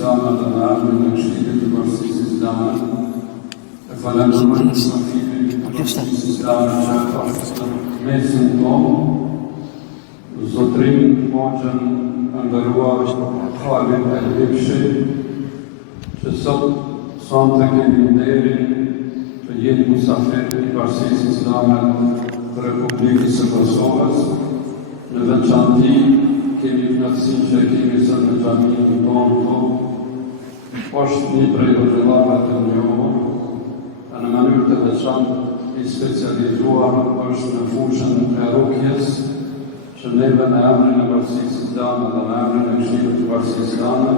Islame dhe në emrin e Këshillit të Bashkisë Islame, e falenderoj Musafiri të Bashkisë Islame që ka mesin tonë, Zotrin Hoxhën e nderuar Khalid El-Hibshi, që sonte kemi nderin të jetë musafir të Bashkisë Islame të Republikës së Kosovës. Në veçanti kemi knatësinë që kemi sot në xhaminë tonë, është një prej hoxhëllave të njohur, në mënyrë të veçantë i specializuar është në fushën e rukjes, që neve në emrin e Bashkisë Islame dhe në emrin e Këshillit të Bashkisë Islame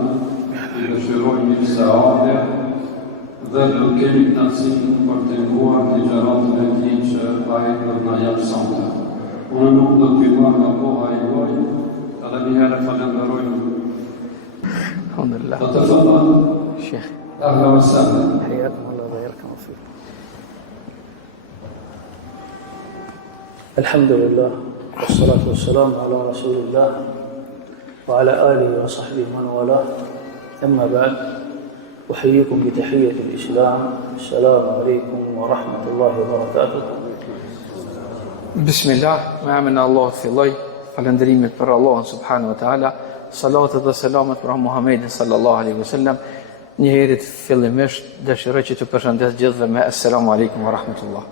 i dëshirojmë një seade dhe do kemi knatësinë për të nguar ligjëratën e tij që ai do na jap sonte. Unë nuk do të filloj nga koha e juaj, edhe një herë falenderojmë. Alhamdulillah. تفضل شيخ اهلا وسهلا. حياكم الله وباركم فيك. الحمد لله والصلاة والسلام على رسول الله وعلى آله وصحبه من والاه. أما بعد أحييكم بتحية الإسلام. السلام عليكم ورحمة الله وبركاته. Bismillah, me emrin e Allahut filloj, falënderimet për Allahun subhanahu wa taala, salavat dhe selamet për Muhammedin sallallahu alaihi wasallam. Një herë fillimisht dëshiroj që të përshëndes gjithëve me assalamu alaikum wa rahmatullah.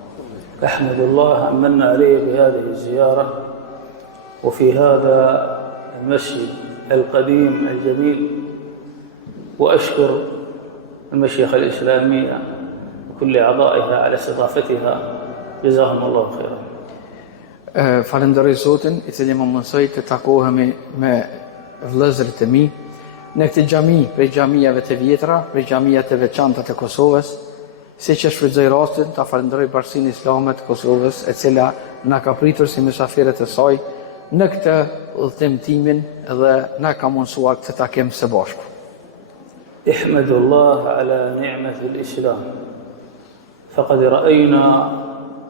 أحمد الله أمن علي بهذه الزيارة وفي هذا المسجد القديم الجميل، وأشكر المشيخة الإسلامية وكل أعضائها على استضافتها، جزاهم الله خيرا. Falenderoj Zotin i cili më mësoi të takohemi me vëllezërit e mi në këtë xhami, prej xhamijave të vjetra, prej xhamijave të veçanta të Kosovës, siç e shfrytëzoj rastin ta falenderoj Bashkinë Islame të Kosovës, e cila na ka pritur si mysafirët e saj në këtë udhëtim timin dhe na ka mundsuar të takojmë së bashku. احمد الله على نعمة الإسلام، فقد رأينا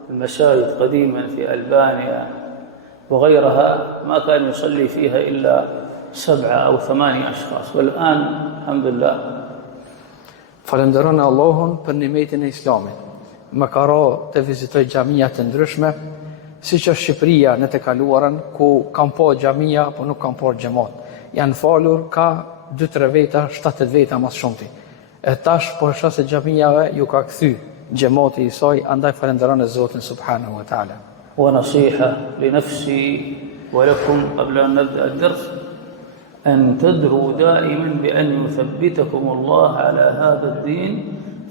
المساجد قديما في ألبانيا وغيرها ما كان يصلي فيها إلا 7 أو 8 أشخاص، والآن الحمد لله. Falenderojnë Allahun për nimetin e Islamit. Më ka rënë të vizitoj xhamia të ndryshme, siç është Shqipëria në të kaluarën, ku kam pa xhamia, po nuk kam pa xhamat. Janë falur ka 2-3 veta, 70 veta mas shumti. E tash po e shoh se xhamiave ju ka kthy xhamati i saj, andaj falenderojnë Zotin subhanahu wa taala. ونصيحة لنفسي ولكم قبل أن نبدأ الدرس، أن تدروا دائما بأن يثبتكم الله على هذا الدين،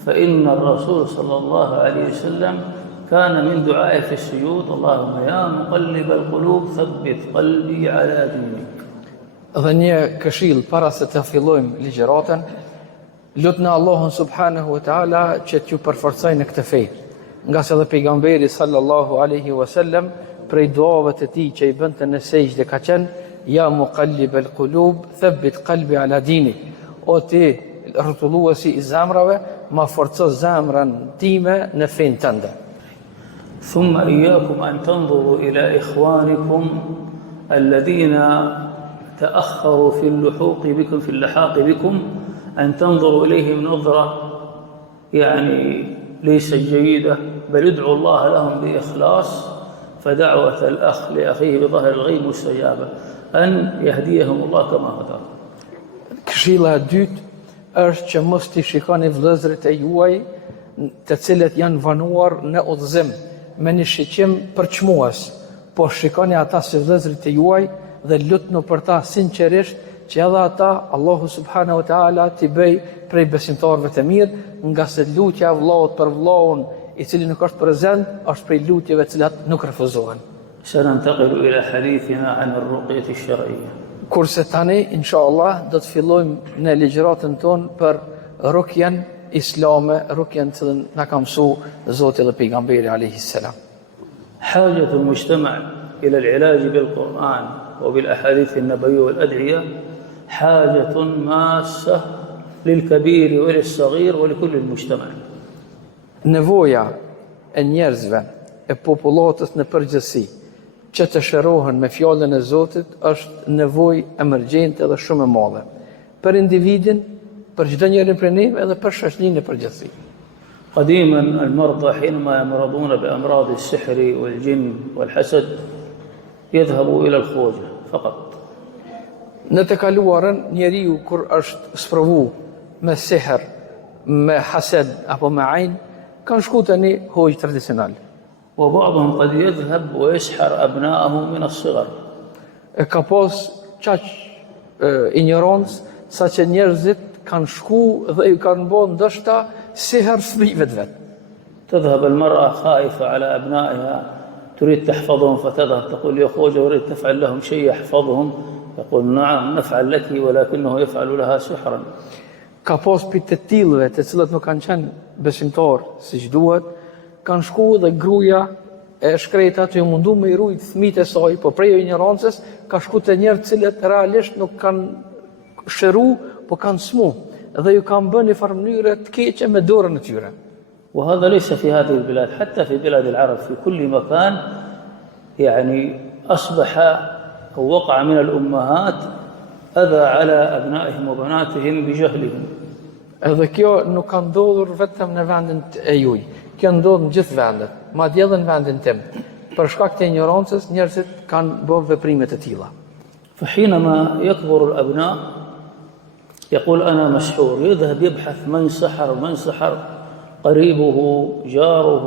فإن الرسول صلى الله عليه وسلم كان من دعائه في السجود: اللهم يا مقلب القلوب ثبت قلبي على دينك. Dhe një këshill para se të fillojmë ligjëratën, lutni Allahun subhanahu wa taala që t'ju përforcojë në këtë fe. Nga se dhe pejgamberi sallallahu alaihi wasallam prej duave të tij që i bënte në sejdë ka qenë: ja muqallib al-qulub thabbit qalbi ala dinik. O ti rrotulluesi i zemrave, ma forco zemrën time në fen tënde. ثم إياكم أن تنظروا إلى إخوانكم الذين تأخروا في اللحاق بكم، أن تنظروا إليهم نظرة يعني ليست جيدة، بل ادعوا الله لهم بإخلاص، فدعوة الأخ لأخيه بظهر الغيب مستجابة، أن يهديهم الله كما هداهم. Këshilla e dytë është që mos t'i shikoni vëllezërit e juaj të cilët janë vanuar në udhëzim me një shiqim përçmues, po shikoni ata si vëllezërit e juaj dhe lutni për ta sinqerisht që edhe ata Allahu subhanahu wa taala t'i bëj prej besimtarëve të mirë, nga se lutja e vëllaut për vëllaun i cili nuk është prezent është prej lutjeve të cilat nuk refuzohen. سننتقل إلى حديثنا عن الرقية الشرعية. Kurse tani, inshallah, do të fillojmë në ligjëratën tonë për rukjen islame, rukjen që na ka mësuar Zoti dhe pejgamberi alayhi salam. حاجة المجتمع إلى العلاج بالقرآن وبالأحاديث النبوية والأدعية حاجة ماسة للكبير وللصغير ولكل المجتمع. Nevoja e njerëzve, e popullatës në përgjithësi, që të shërohen me fjallën e Zotit është nevojë emergjente dhe shumë e madhe. Për individin për çdo njërin prej neve edhe për shoqërinë në përgjithësi. قديما المرضى حينما يمرضون بأمراض السحر والجن والحسد يذهبوا إلى الخوجة فقط. Në të kaluarën, njeriu kur është sprovu me seher, me hased apo me ajn, kanë shku të një hoqë tradicional. وبعضهم قد يذهب ويسحر أبناءه من الصغر. Ka pas qaq ignorancë, sa që njerëzit kanë shku dhe ju kanë bërë ndoshta seher fëmijëve të vet. تذهب المرأة خائفة على أبنائها تريد تحفظهم فتذهب تقول يا خوجة أريد تفعل لهم شيء يحفظهم يقول نعم نفعل لك ولكنه يفعل لها سحرا. Ka pas për të tillëve të cilët nuk kanë qenë besimtar siç duhet, kanë shku dhe gruaja e shkreta të ju mundu me i rujt fëmijët e saj, po prej ignorancës ka shku të njerëz të cilët realisht nuk kanë shëru, po kanë smu dhe ju kanë bën në farë mënyre të keqe me dorën e tyre. وهذا ليس في هذه البلاد حتى في بلاد العرب في كل مكان يعني أصبح أو وقع من الأمهات أذى على أبنائهم وبناتهم بجهلهم. Edhe kjo nuk ka ndodhur vetëm në vendin e juaj. Kjo ndodh në gjithë vendet, madje edhe në vendin tim. Për shkak të ignorancës, njerëzit kanë bërë veprime të tilla. فحينما يكبر الأبناء يقول أنا مسحور يذهب يبحث من سحر قريبه جاره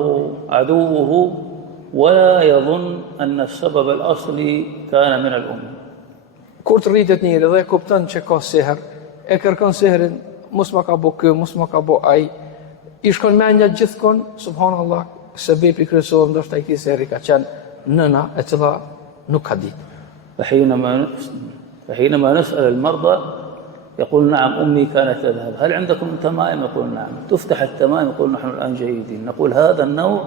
عدوه ولا يظن أن السبب الأصلي كان من الأم. Kur të rritet njëri dhe kupton që ka seher, e kërkon seherin, mos ma ka bo kjo, mos ma ka bo aj, i shkon menja gjithkon, subhanallah, sebepi kryesor ndoshta i këtij seheri ka qenë nëna e cila nuk ka ditë. فحينما نسأل المرضى يقول نعم أمي كانت تذهب هل عندكم تمائم يقول نعم تفتح التمائم يقول نحن الآن جيدين نقول هذا النوع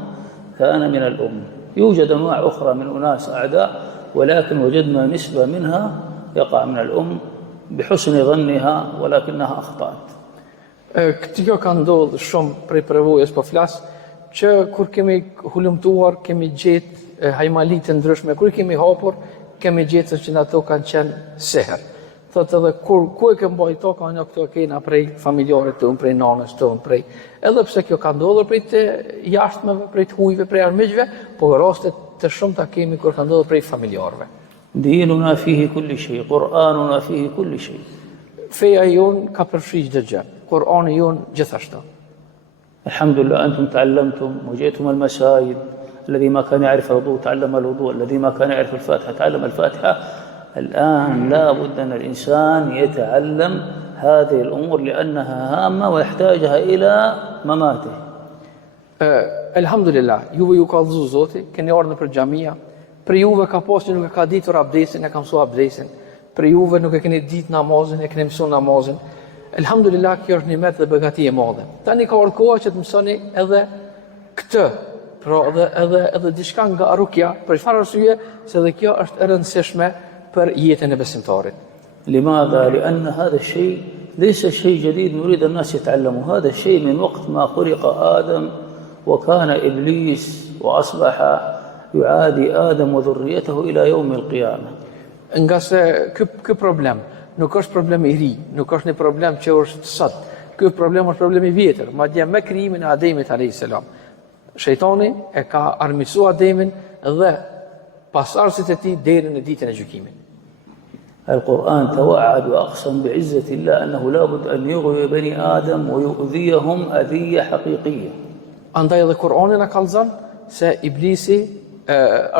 كان من الأم يوجد أنواع أخرى من أناس أعداء ولكن وجدنا نسبة منها يقع من الأم بحسن ظنها ولكنها أخطأت. Këtë kjo ka ndodhur shumë prej përvojës po flas, që kur kemi hulumtuar, kemi gjetë hajmalitë të ndryshme, kur kemi hapur, kemi gjetur që ato kanë qenë seher. Thotë edhe ku e ke mbajtur to kanë këto kena prej familjarët tonë, prej nanës tonë, prej. Edhe pse kjo ka ndodhur prej të jashtëmeve, prej të hujve, prej armiqve, po raste të shumta kemi kur ka ndodhur prej familjarëve. ديننا فيه كل شيء قرآننا فيه كل شيء. Feja jon ka përfshi çdo gjë. Kur'ani jon gjithashtu. الحمد لله أنتم تعلمتم وجئتم المساجد الذي ما كان يعرف الوضوء تعلم الوضوء الذي ما كان يعرف الفاتحة تعلم الفاتحة. الآن لا بد أن الإنسان يتعلم هذه الأمور لأنها هامة ويحتاجها إلى مماته. Elhamdulillah, juve ju ka dhëzu Zoti, keni ardhur në për xhamia. Për juve ka pas që nuk e ka ditur abdesin, e ka mësuar abdesin. Për juve nuk e keni ditë namazin, e keni mësuar namazin. Elhamdulillah, kjo është nimet dhe begati e madhe. Tani ka ardhur koha që të mësoni edhe këtë, pra edhe diçka nga rukja, për çfarë arsye, se edhe kjo është e rëndësishme për jetën e besimtarit. لماذا؟ لأن هذا الشيء ليس شيء جديد نريد الناس يتعلموا هذا الشيء من وقت ما خلق آدم وكان إبليس وأصبح يعادي آدم وذريته إلى يوم القيامة. Nga se ky problem nuk është problem i ri, nuk është një problem që është sot. Ky problem është problem i vjetër, madje me krijimin e Ademit alayhis salam. Shejtani e ka armiqsuar Ademin dhe pasardhësit e tij deri në ditën e gjykimit. القرآن توعد وأقسم بعزة الله أنه لابد أن يغوي بني آدم ويؤذيهم أذية حقيقية. Andaj edhe Kur'ani na kallzon se Iblisi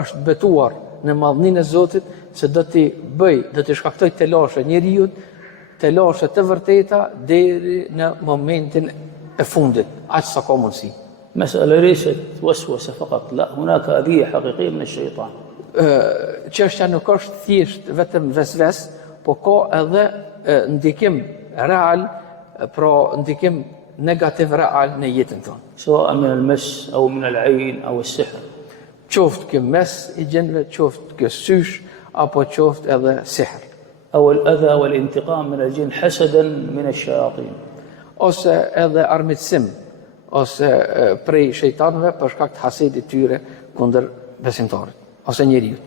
është betuar në madhninë e Zotit se do t'i shkaktoj të lashe njeriut, të lashe të vërteta deri në momentin e fundit, aq sa ka mundësi. مسألة ليست وسوسة فقط لا هناك أذية حقيقية من الشيطان. Çështja nuk është thjesht vetëm vesves, po ka edhe ndikim real, pra ndikim negativ real në jetën tonë. سواء من المس أو من العين أو السحر. Qoftë kjo mes i gjendve, qoftë kjo sysh, apo qoftë edhe sihr. أو الأذى والانتقام من الجن حسدا من الشياطين. Ose edhe armiqësim, ose prej shejtanëve për shkak të hasedit tyre kundër besimtarit, ose njeriut.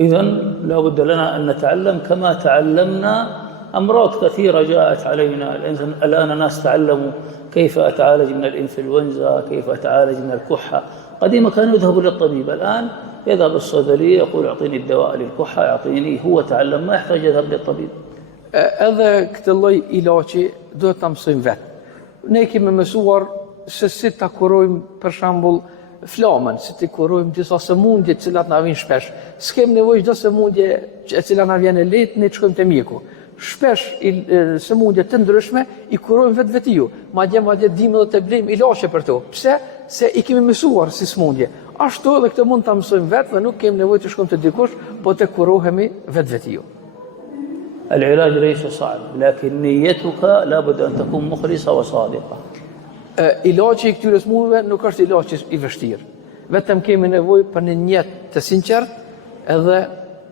إذن لا بد لنا أن نتعلم كما تعلمنا أمراض كثيرة جاءت علينا. الآن الناس تعلموا كيف أتعالج من الإنفلونزا، كيف أتعالج من الكحة. قديما كانوا يذهبوا للطبيب، الآن يذهب الصيدلية يقول أعطيني الدواء للكحة، يعطيني، هو تعلم ما يحتاج يذهب للطبيب. Edhe këtë lloj ilaçi duhet ta mësojmë vetë. Ne kemi mësuar se si ta kurojmë për shembull flamën, si të kurojmë disa sëmundje të cilat na vijnë shpesh. S'kem nevojë çdo sëmundje e cila na vjen e lehtë, ne shkojmë te mjeku. Shpesh sëmundje të ndryshme i kurojmë vetvetiju. Madje dimë edhe të blejmë ilaçe për to. Pse? Se i kemi mësuar si sëmundje. Ashtu edhe këtë mund ta mësojmë vetë dhe nuk kemi nevojë të shkojmë te dikush, po të kurohemi vetvetiju. العلاج ليس صعب، لكن نيتك لابد أن تكون مخلصة وصادقة. Ilaçi i këtyre sëmundjeve nuk është ilaç i vështirë. Vetëm kemi nevojë për një niyet të sinqertë edhe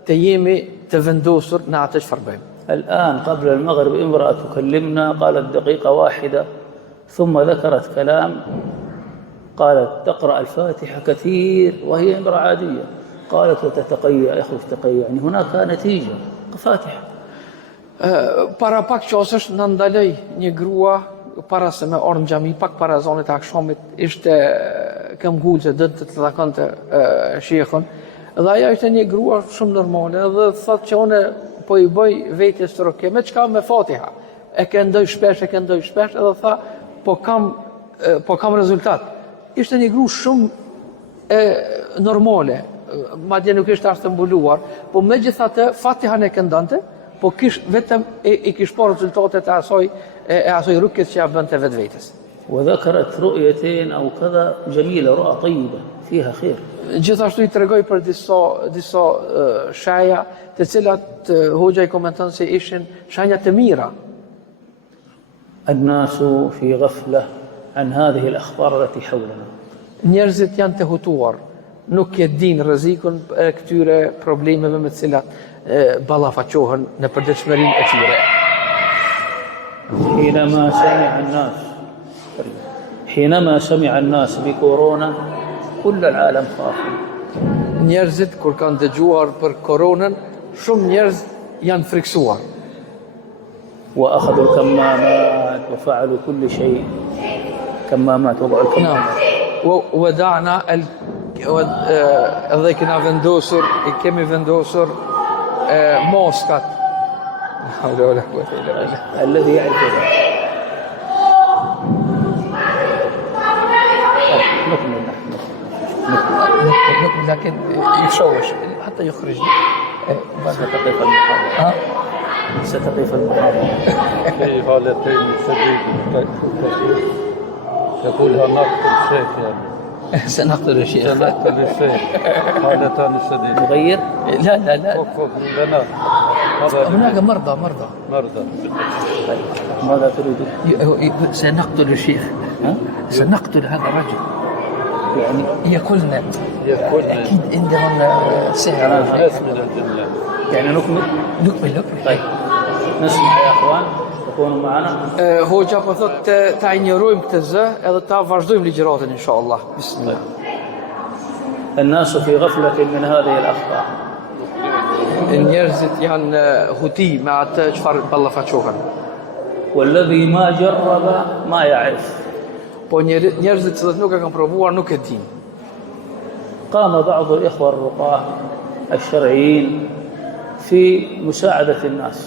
të jemi të vendosur në atë çfarë bëjmë. الآن قبل المغرب امرأة تكلمنا قالت دقيقة واحدة ثم ذكرت كلام، قالت تقرأ الفاتحة كثير وهي امرأة عادية، قالت وتتقيأ، يخرج تقيأ، يعني هناك نتيجة. فاتحة. Para pak qasësh na ndaloi një grua para se me orë në xhami, pak para zonit të akşamit, ishte këmbgulze dëtë të takonte shehun. Dhe ajo ishte një grua shumë normale dhe thotë që unë po i bëj vetes troke me çka, me Fatiha. E këndoj shpesh edhe tha po kam rezultat. Ishte një grua shumë normale, madje nuk ishte as të mbuluar, po megjithatë Fatihan e këndonte, po vetëm i kish pa rezultatet e asoj rukjes që ja bënte vetvetes. وذكرت رؤيتين أو كذا جميلة، رؤى طيبة فيها خير. Gjithashtu i tregoj për disa shaja të cilat hoxha i komenton se ishin shenja të mira. الناس في غفلة عن هذه الأخبار التي حولنا. Njerëzit janë të hutuar, nuk e dinë rrezikun e këtyre problemeve me të cilat ballafaqohen në përditshmërinë e tyre. حينما سمع الناس بكورونا كل العالم خاف. Njerëzit kur kanë dëgjuar për koronën, shumë njerëz janë friksuar. وأخذوا الكمامات وفعلوا كل شيء. كمامات، وضعوا الكمامات. ودعنا edhe kena vendosur, i kemi vendosur moskat. الذي يعرف ذلك. نكمل لكن يشوش حتى يخرج. ستقف المحاضرة. ستقف المحاضرة. في حالتين شديد يقولها نقتل الشيخ يعني. سنقتل الشيخ. سنقتل الشيخ. حالتان شديدة. نغير؟ لا. لنا. هناك مرضى. طيب. ماذا تريد؟ سنقتل الشيخ. سنقتل هذا الرجل. يعني يأكلنا. أكيد عندهم سحر. يعني نكمل. طيب. نسمع يا أخوان، تكونوا معنا. Hoxha po thotë ta injorojmë këtë zë edhe ta vazhdojmë ligjëratën inshallah. Bismillah. الناس في غفلة من هذه الأخبار. Njerëzit janë huti me atë çfarë ballafaqohen. والذي ما جرب ما يعرف. Po njerëzit që nuk e kanë provuar nuk e dinë. قام بعض الإخوة الرقاة الشرعيين في مساعدة الناس.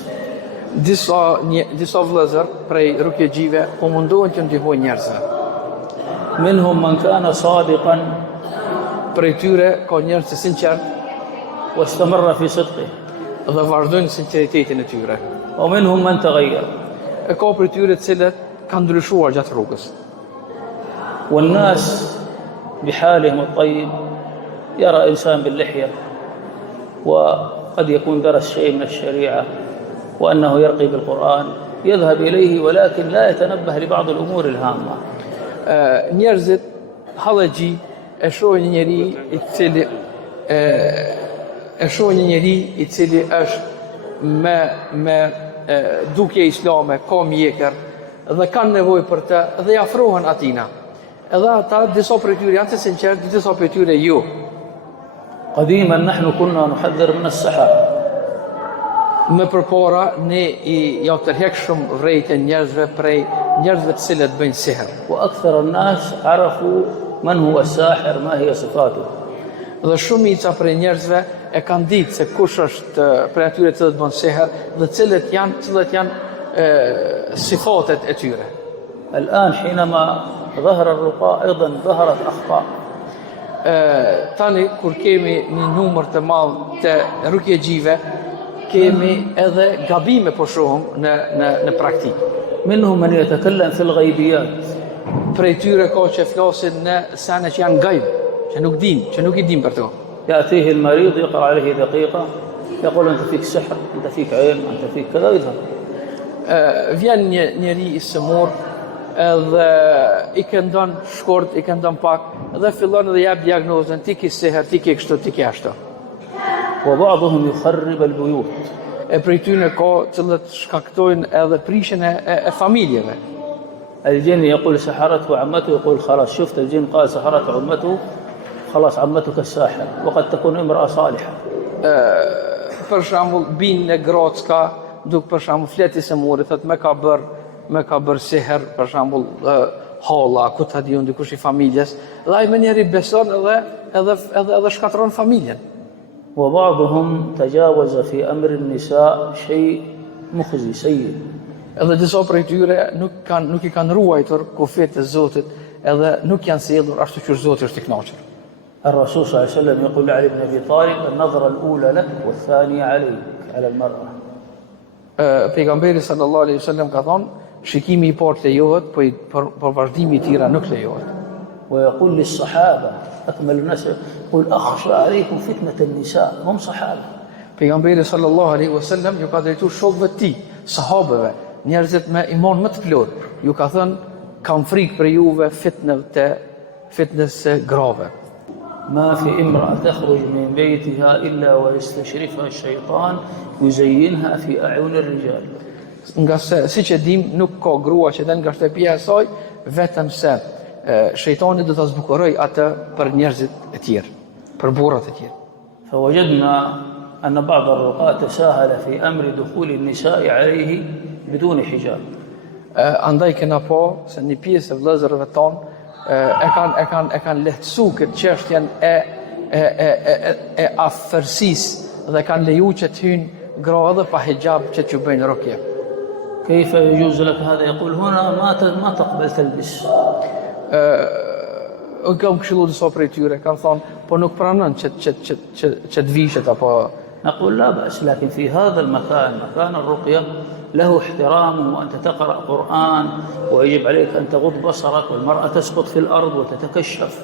Disa vëllezër prej rukjegjive po mundohen të ndihmojnë njerëzve. منهم من كان صادقا Prej tyre ka njerëz të sinqert واستمر في صدقه، dhe vazhdojnë sinqeritetin e tyre. ومنهم من تغير. E ka prej tyre të cilët kanë ndryshuar gjatë rrugës. والناس بحالهم الطيب يرى إنسان باللحية وقد يكون درس شيء من الشريعة وأنه يرقي بالقرآن، يذهب إليه ولكن لا يتنبه لبعض الأمور الهامة. Njerëzit hallegji e shohin një njeri i cili është me dukje islame, ka mjekër dhe kanë nevojë për të dhe i afrohen atina. Edhe ata disa prej tyre janë të sinqertë, disa prej tyre jo. قديما نحن كنا نحذر من السحر. Më përpara ne I ja tërheq shumë rrejtën njerëzve prej njerëzve të cilët bëjnë sihr. وأكثر الناس عرفوا من هو الساحر ما هي صفاته. Dhe shumica prej njerëzve e kanë ditë se kush është prej atyre të cilët bën sihr dhe cilët janë sifatet e tyre. الآن حينما ظهر الرقاء أيضا ظهرت أخطاء. Tani kur kemi një numër të madh të rukjegjive, kemi edhe gabime po shohim në praktikë. منهم من يتكلم في الغيبيات. Prej tyre ka që flasin në sene që janë gajb, që nuk I din për to. يأتيه المريض يقرأ عليه دقيقة يقول أنت فيك سحر، أنت فيك عين، أنت فيك كذا ويذهب. Vjen një njeri I sëmur edhe I këndon shkurt, I këndon pak dhe fillon edhe jap diagnozën, ti ke siher, ti ke kështu, ti ke ashtu. وبعضهم يخرب البيوت. Prej tyre ka cilët shkaktojnë edhe prishjen e familjeve. الجن يقول سحرته عمته يقول خلاص شفت الجن قال سحرته عمته خلاص عمتك الساحر وقد تكون امرأة صالحة. Për shembull bin në grocka, duk për shembull fleti se muri thot me ka bër siher, për shembull halla, ku ta diun dikush I familjes, dhe ai më njëri beson edhe shkatron familjen. وبعضهم تجاوز في أمر النساء شيء مخزي سيء. Edhe disa prej tyre nuk I kanë ruajtur kufit e Zotit, edhe nuk janë sjellur ashtu që Zoti është I kënaqur. الرسول صلى الله عليه وسلم يقول لعلي بن أبي طالب النظرة الأولى لك والثانية عليك على المرأة. Pejgamberi sallallahu alaihi wasallam ka thonë, shikimi I parë lejohet, por vazhdimi I tjera nuk lejohet. ويقول للصحابة أكمل الناس يقول أخشى عليكم فتنة النساء هم صحابة. Pejgamberi sallallahu alaihi wasallam ju ka drejtuar shokëve të tij, sahabeve, njerëzit me iman më të plot. Ju ka thënë, kam frikë për juve fitnës së grave. ما في امرأة تخرج من بيتها إلا ويستشرفها الشيطان يزينها في أعين الرجال. Nga se, siç e dim, nuk ka grua që den nga shtëpia e saj, vetëm se shejtani do ta zbukuroj atë për njerëzit e tjerë, për burrat e tjerë. فوجدنا أن بعض الرقاة تساهل في أمر دخول النساء عليه بدون حجاب. Andaj kena po se një pjesë e vëllezërve tonë e kanë lehtësu këtë çështjen e afërsisë dhe kanë leju që të hyjnë gra edhe pa hijab që t'ju bëjnë rukje. كيف يجوز لك هذا؟ يقول هنا ما تقبل تلبس. Unë kam këshillu disa prej tyre, kanë thonë, po nuk pranon që të vishet apo. نقول لا بأس، لكن في هذا المكان مكان الرقية له احترام، وأنت تقرأ قرآن ويجب عليك أن تغض بصرك والمرأة تسقط في الأرض وتتكشف.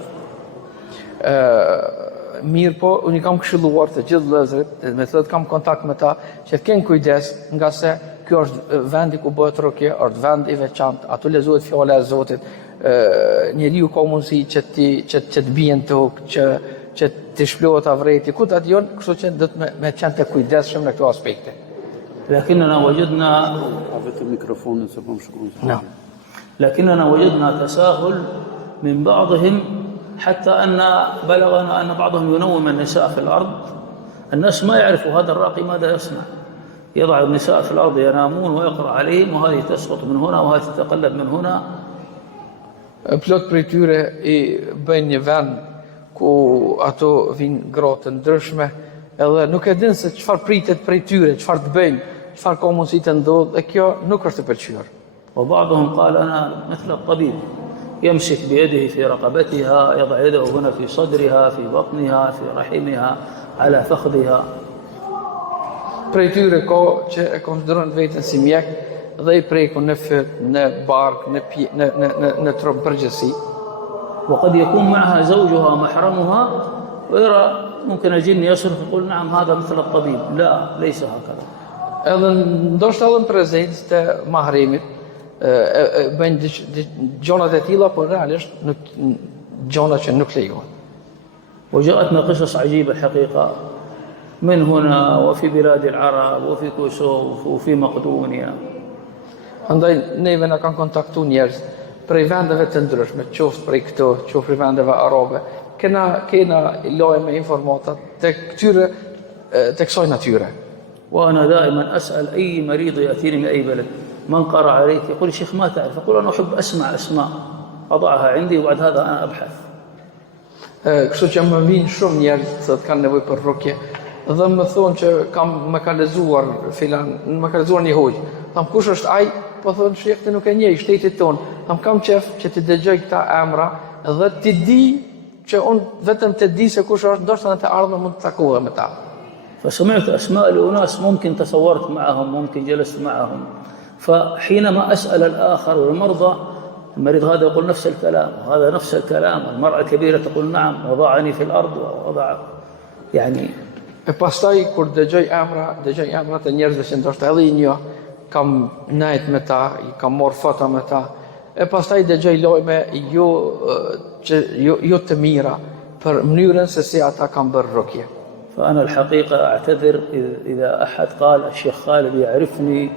Mirë po, unë I kam këshilluar të gjithë vëllezërit, me të kam kontakt me ta, që të kenë kujdes, nga se kjo është vendi ku bëhet rukje, është vend I veçantë, aty lezohet fjala e Zotit, njeriu ka mundësi që të bien tokë, që të shplohet avreti, ku ta dion, kështu që do të me qenë të kujdesshëm në këto aspekte. لكننا وجدنا نعم. لكننا وجدنا تساهل من بعضهم حتى أن بلغنا أن بعضهم ينوم النساء في الأرض. الناس ما يعرفوا هذا الراقي ماذا يصنع، يضع النساء في الأرض ينامون ويقرأ عليهم وهذه تسقط من هنا وهذه تتقلب من هنا. Plot prej tyre I bëjnë një vend ku ato vinë gratë të ndryshme, edhe nuk e din se çfarë pritet prej tyre, çfarë të bëjnë, çfarë ka mundësi të ndodhë, dhe kjo nuk është e pëlqyer. وبعضهم قال أنا مثل الطبيب يمسك بيده في رقبتها يضع يده هنا في صدرها في بطنها في رحمها على فخذها. Prej tyre ka që e konsideron veten si mjek dhe I prekun në fyt, në bark, në trup përgjithësi. وقد يكون معها زوجها محرمها ويرى ممكن الجن يصرخ يقول نعم هذا مثل الطبيب. لا ليس هكذا. Edhe ndoshta edhe në prezencë të mahremit bëjnë gjonat e tilla, por realisht gjona që nuk lejohen. وجاءتنا قصص عجيبة الحقيقة من هنا وفي بلاد العرب وفي كوسوف وفي مقدونيا. Andaj neve na kanë kontaktu njerëz prej vendeve të ndryshme, qoftë prej këto, qoftë prej vendeve arabe. Kena lojë me informata të kësaj natyre. وأنا دائما أسأل أي مريض يأتيني من أي بلد من قرأ عليك يقول الشيخ ما تعرف، أقول أنا أحب أسمع أسماء أضعها عندي وبعد هذا أنا أبحث. Kështu që më vinë shumë njerëz që kanë nevojë për rukje dhe më thonë që më ka lexuar më ka lexuar një hoqë. Tham kush është ai? Po thonë sheh ti nuk e njeh shtetit ton. Tham kam qef që ti dëgjoj këta emra dhe ti di që unë vetëm të di se kush është, ndoshta në të ardhmen mund të takohem me ta. فسمعت أسماء لأناس ممكن تصورت معهم ممكن جلست معهم، فحينما أسأل الآخر والمرضى المريض هذا يقول نفس الكلام وهذا نفس الكلام، المرأة الكبيرة تقول نعم وضعني في الأرض ووضع يعني. E pastaj kur dëgjoj emrat e njerëzve që ndoshta edhe i njoh, kam nejt me ta, i kam marr foto me ta. E pastaj dëgjoj lojme jo të mira për mënyrën se si ata kanë bërë rukje. فأنا الحقيقة أعتذر إذا أحد قال الشيخ خالد يعرفني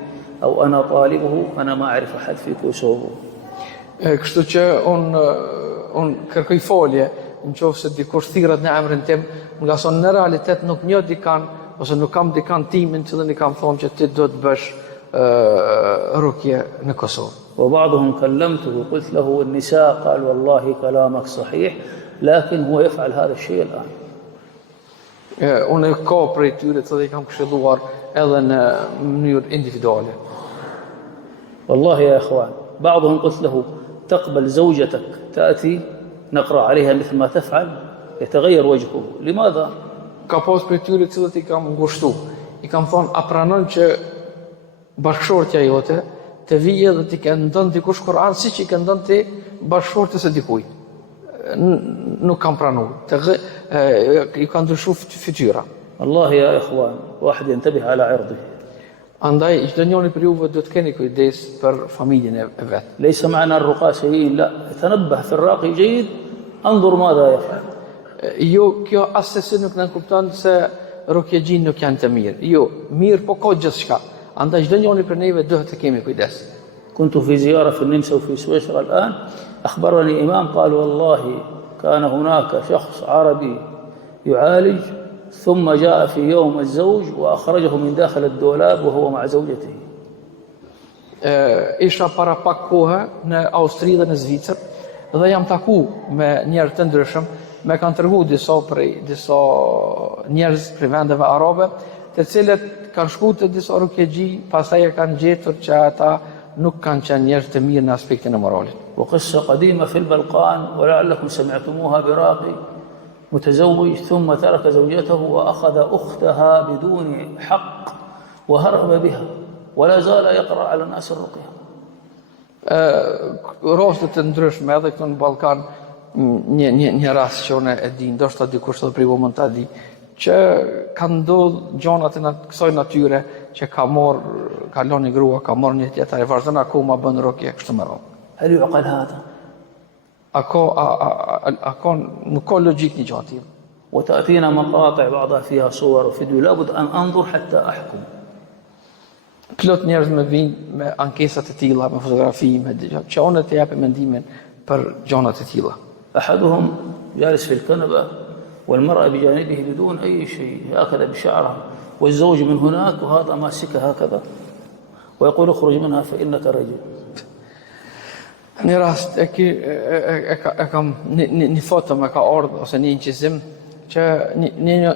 أو أنا طالبه، أنا ما أعرف أحد في كوسوفو. Kështu që unë kërkoj folje nëse dikush thirret në emrin tim, nga sa në realitet nuk njoh dikan ose nuk kam dikan timin që i kam thonë që ti do të bësh rukje në Kosovë. وبعضهم كلمته وقلت له النساء قال والله كلامك صحيح لكن هو يفعل هذا الشيء الآن. Unë ka prej tyre që i kam këshilluar edhe në mënyrë individuale. والله يا إخوان بعضهم قلت له تقبل زوجتك تأتي نقرأ عليها مثل ما تفعل، يتغير وجهه. لماذا؟ Ka pas prej tyre që i kam ngushtu. I kam thonë, a pranon që bashkëshortja jote të vijë dhe ti këndon dikush Kur'an si që i këndon ti bashkëshortës së dikujt? Nuk kam pranuar. I kanë ndryshuar fytyra. والله يا إخوان واحد ينتبه على عرضه. Andaj çdo njëri për juve do të keni kujdes për familjen e vet. ليس معنى الرقاة سيئين، لا، تنبه في الراقي جيد، انظر ماذا يفعل. Jo, kjo asesi nuk na kupton se rukjegjin nuk janë të mirë. Jo, mirë po ka gjithçka. Andaj çdo njëri për neve duhet të kemi kujdes. كنت في زيارة في النمسا وفي سويسرا الآن، أخبرني إمام قال والله كان هناك شخص عربي يعالج ثم جاء في يوم الزوج وأخرجه من داخل الدولاب وهو مع زوجته. Isha para pak kohë në Austri dhe në Zvicër dhe jam taku me njerëz të ndryshëm, me kanë treguar disa njerëz prej vendeve arabe, të cilët kanë shkuar te disa rukjegji, pastaj e kanë gjetur që ata nuk kanë qenë njerëz të mirë në aspektin e moralit. وقصة قديمة في البلقان ولعلكم سمعتموها براقي متزوج ثم ترك زوجته وأخذ أختها بدون حق وهرب بها ولا زال يقرأ على الناس الرقية. Raste të ndryshme edhe këtu në Ballkan, një rast që unë e di, ndoshta dikush edhe prej mund ta di, që kanë ndodhur gjëra të kësaj natyre që ka lënë një grua, ka marrë një tjetër, e vazhdon akoma bën rukje kështu më radh. هل يعقل هذا؟ nuk ka logjik një gjë tillë. وتأتينا مقاطع بعضها فيها صور وفيديو، لابد أن أنظر حتى أحكم. Plot njerëz më vinë me ankesa të tilla, me fotografi, me gjëra, që unë të japim mendimin për gjëra të tilla. أحدهم جالس في الكنبة والمرأة بجانبه بدون أي شيء هكذا بشعرها والزوج من هناك وهذا ماسكها هكذا ويقول اخرج منها فإنك رجل. Në rast e kam një foto me ka ardhur ose një inqizim që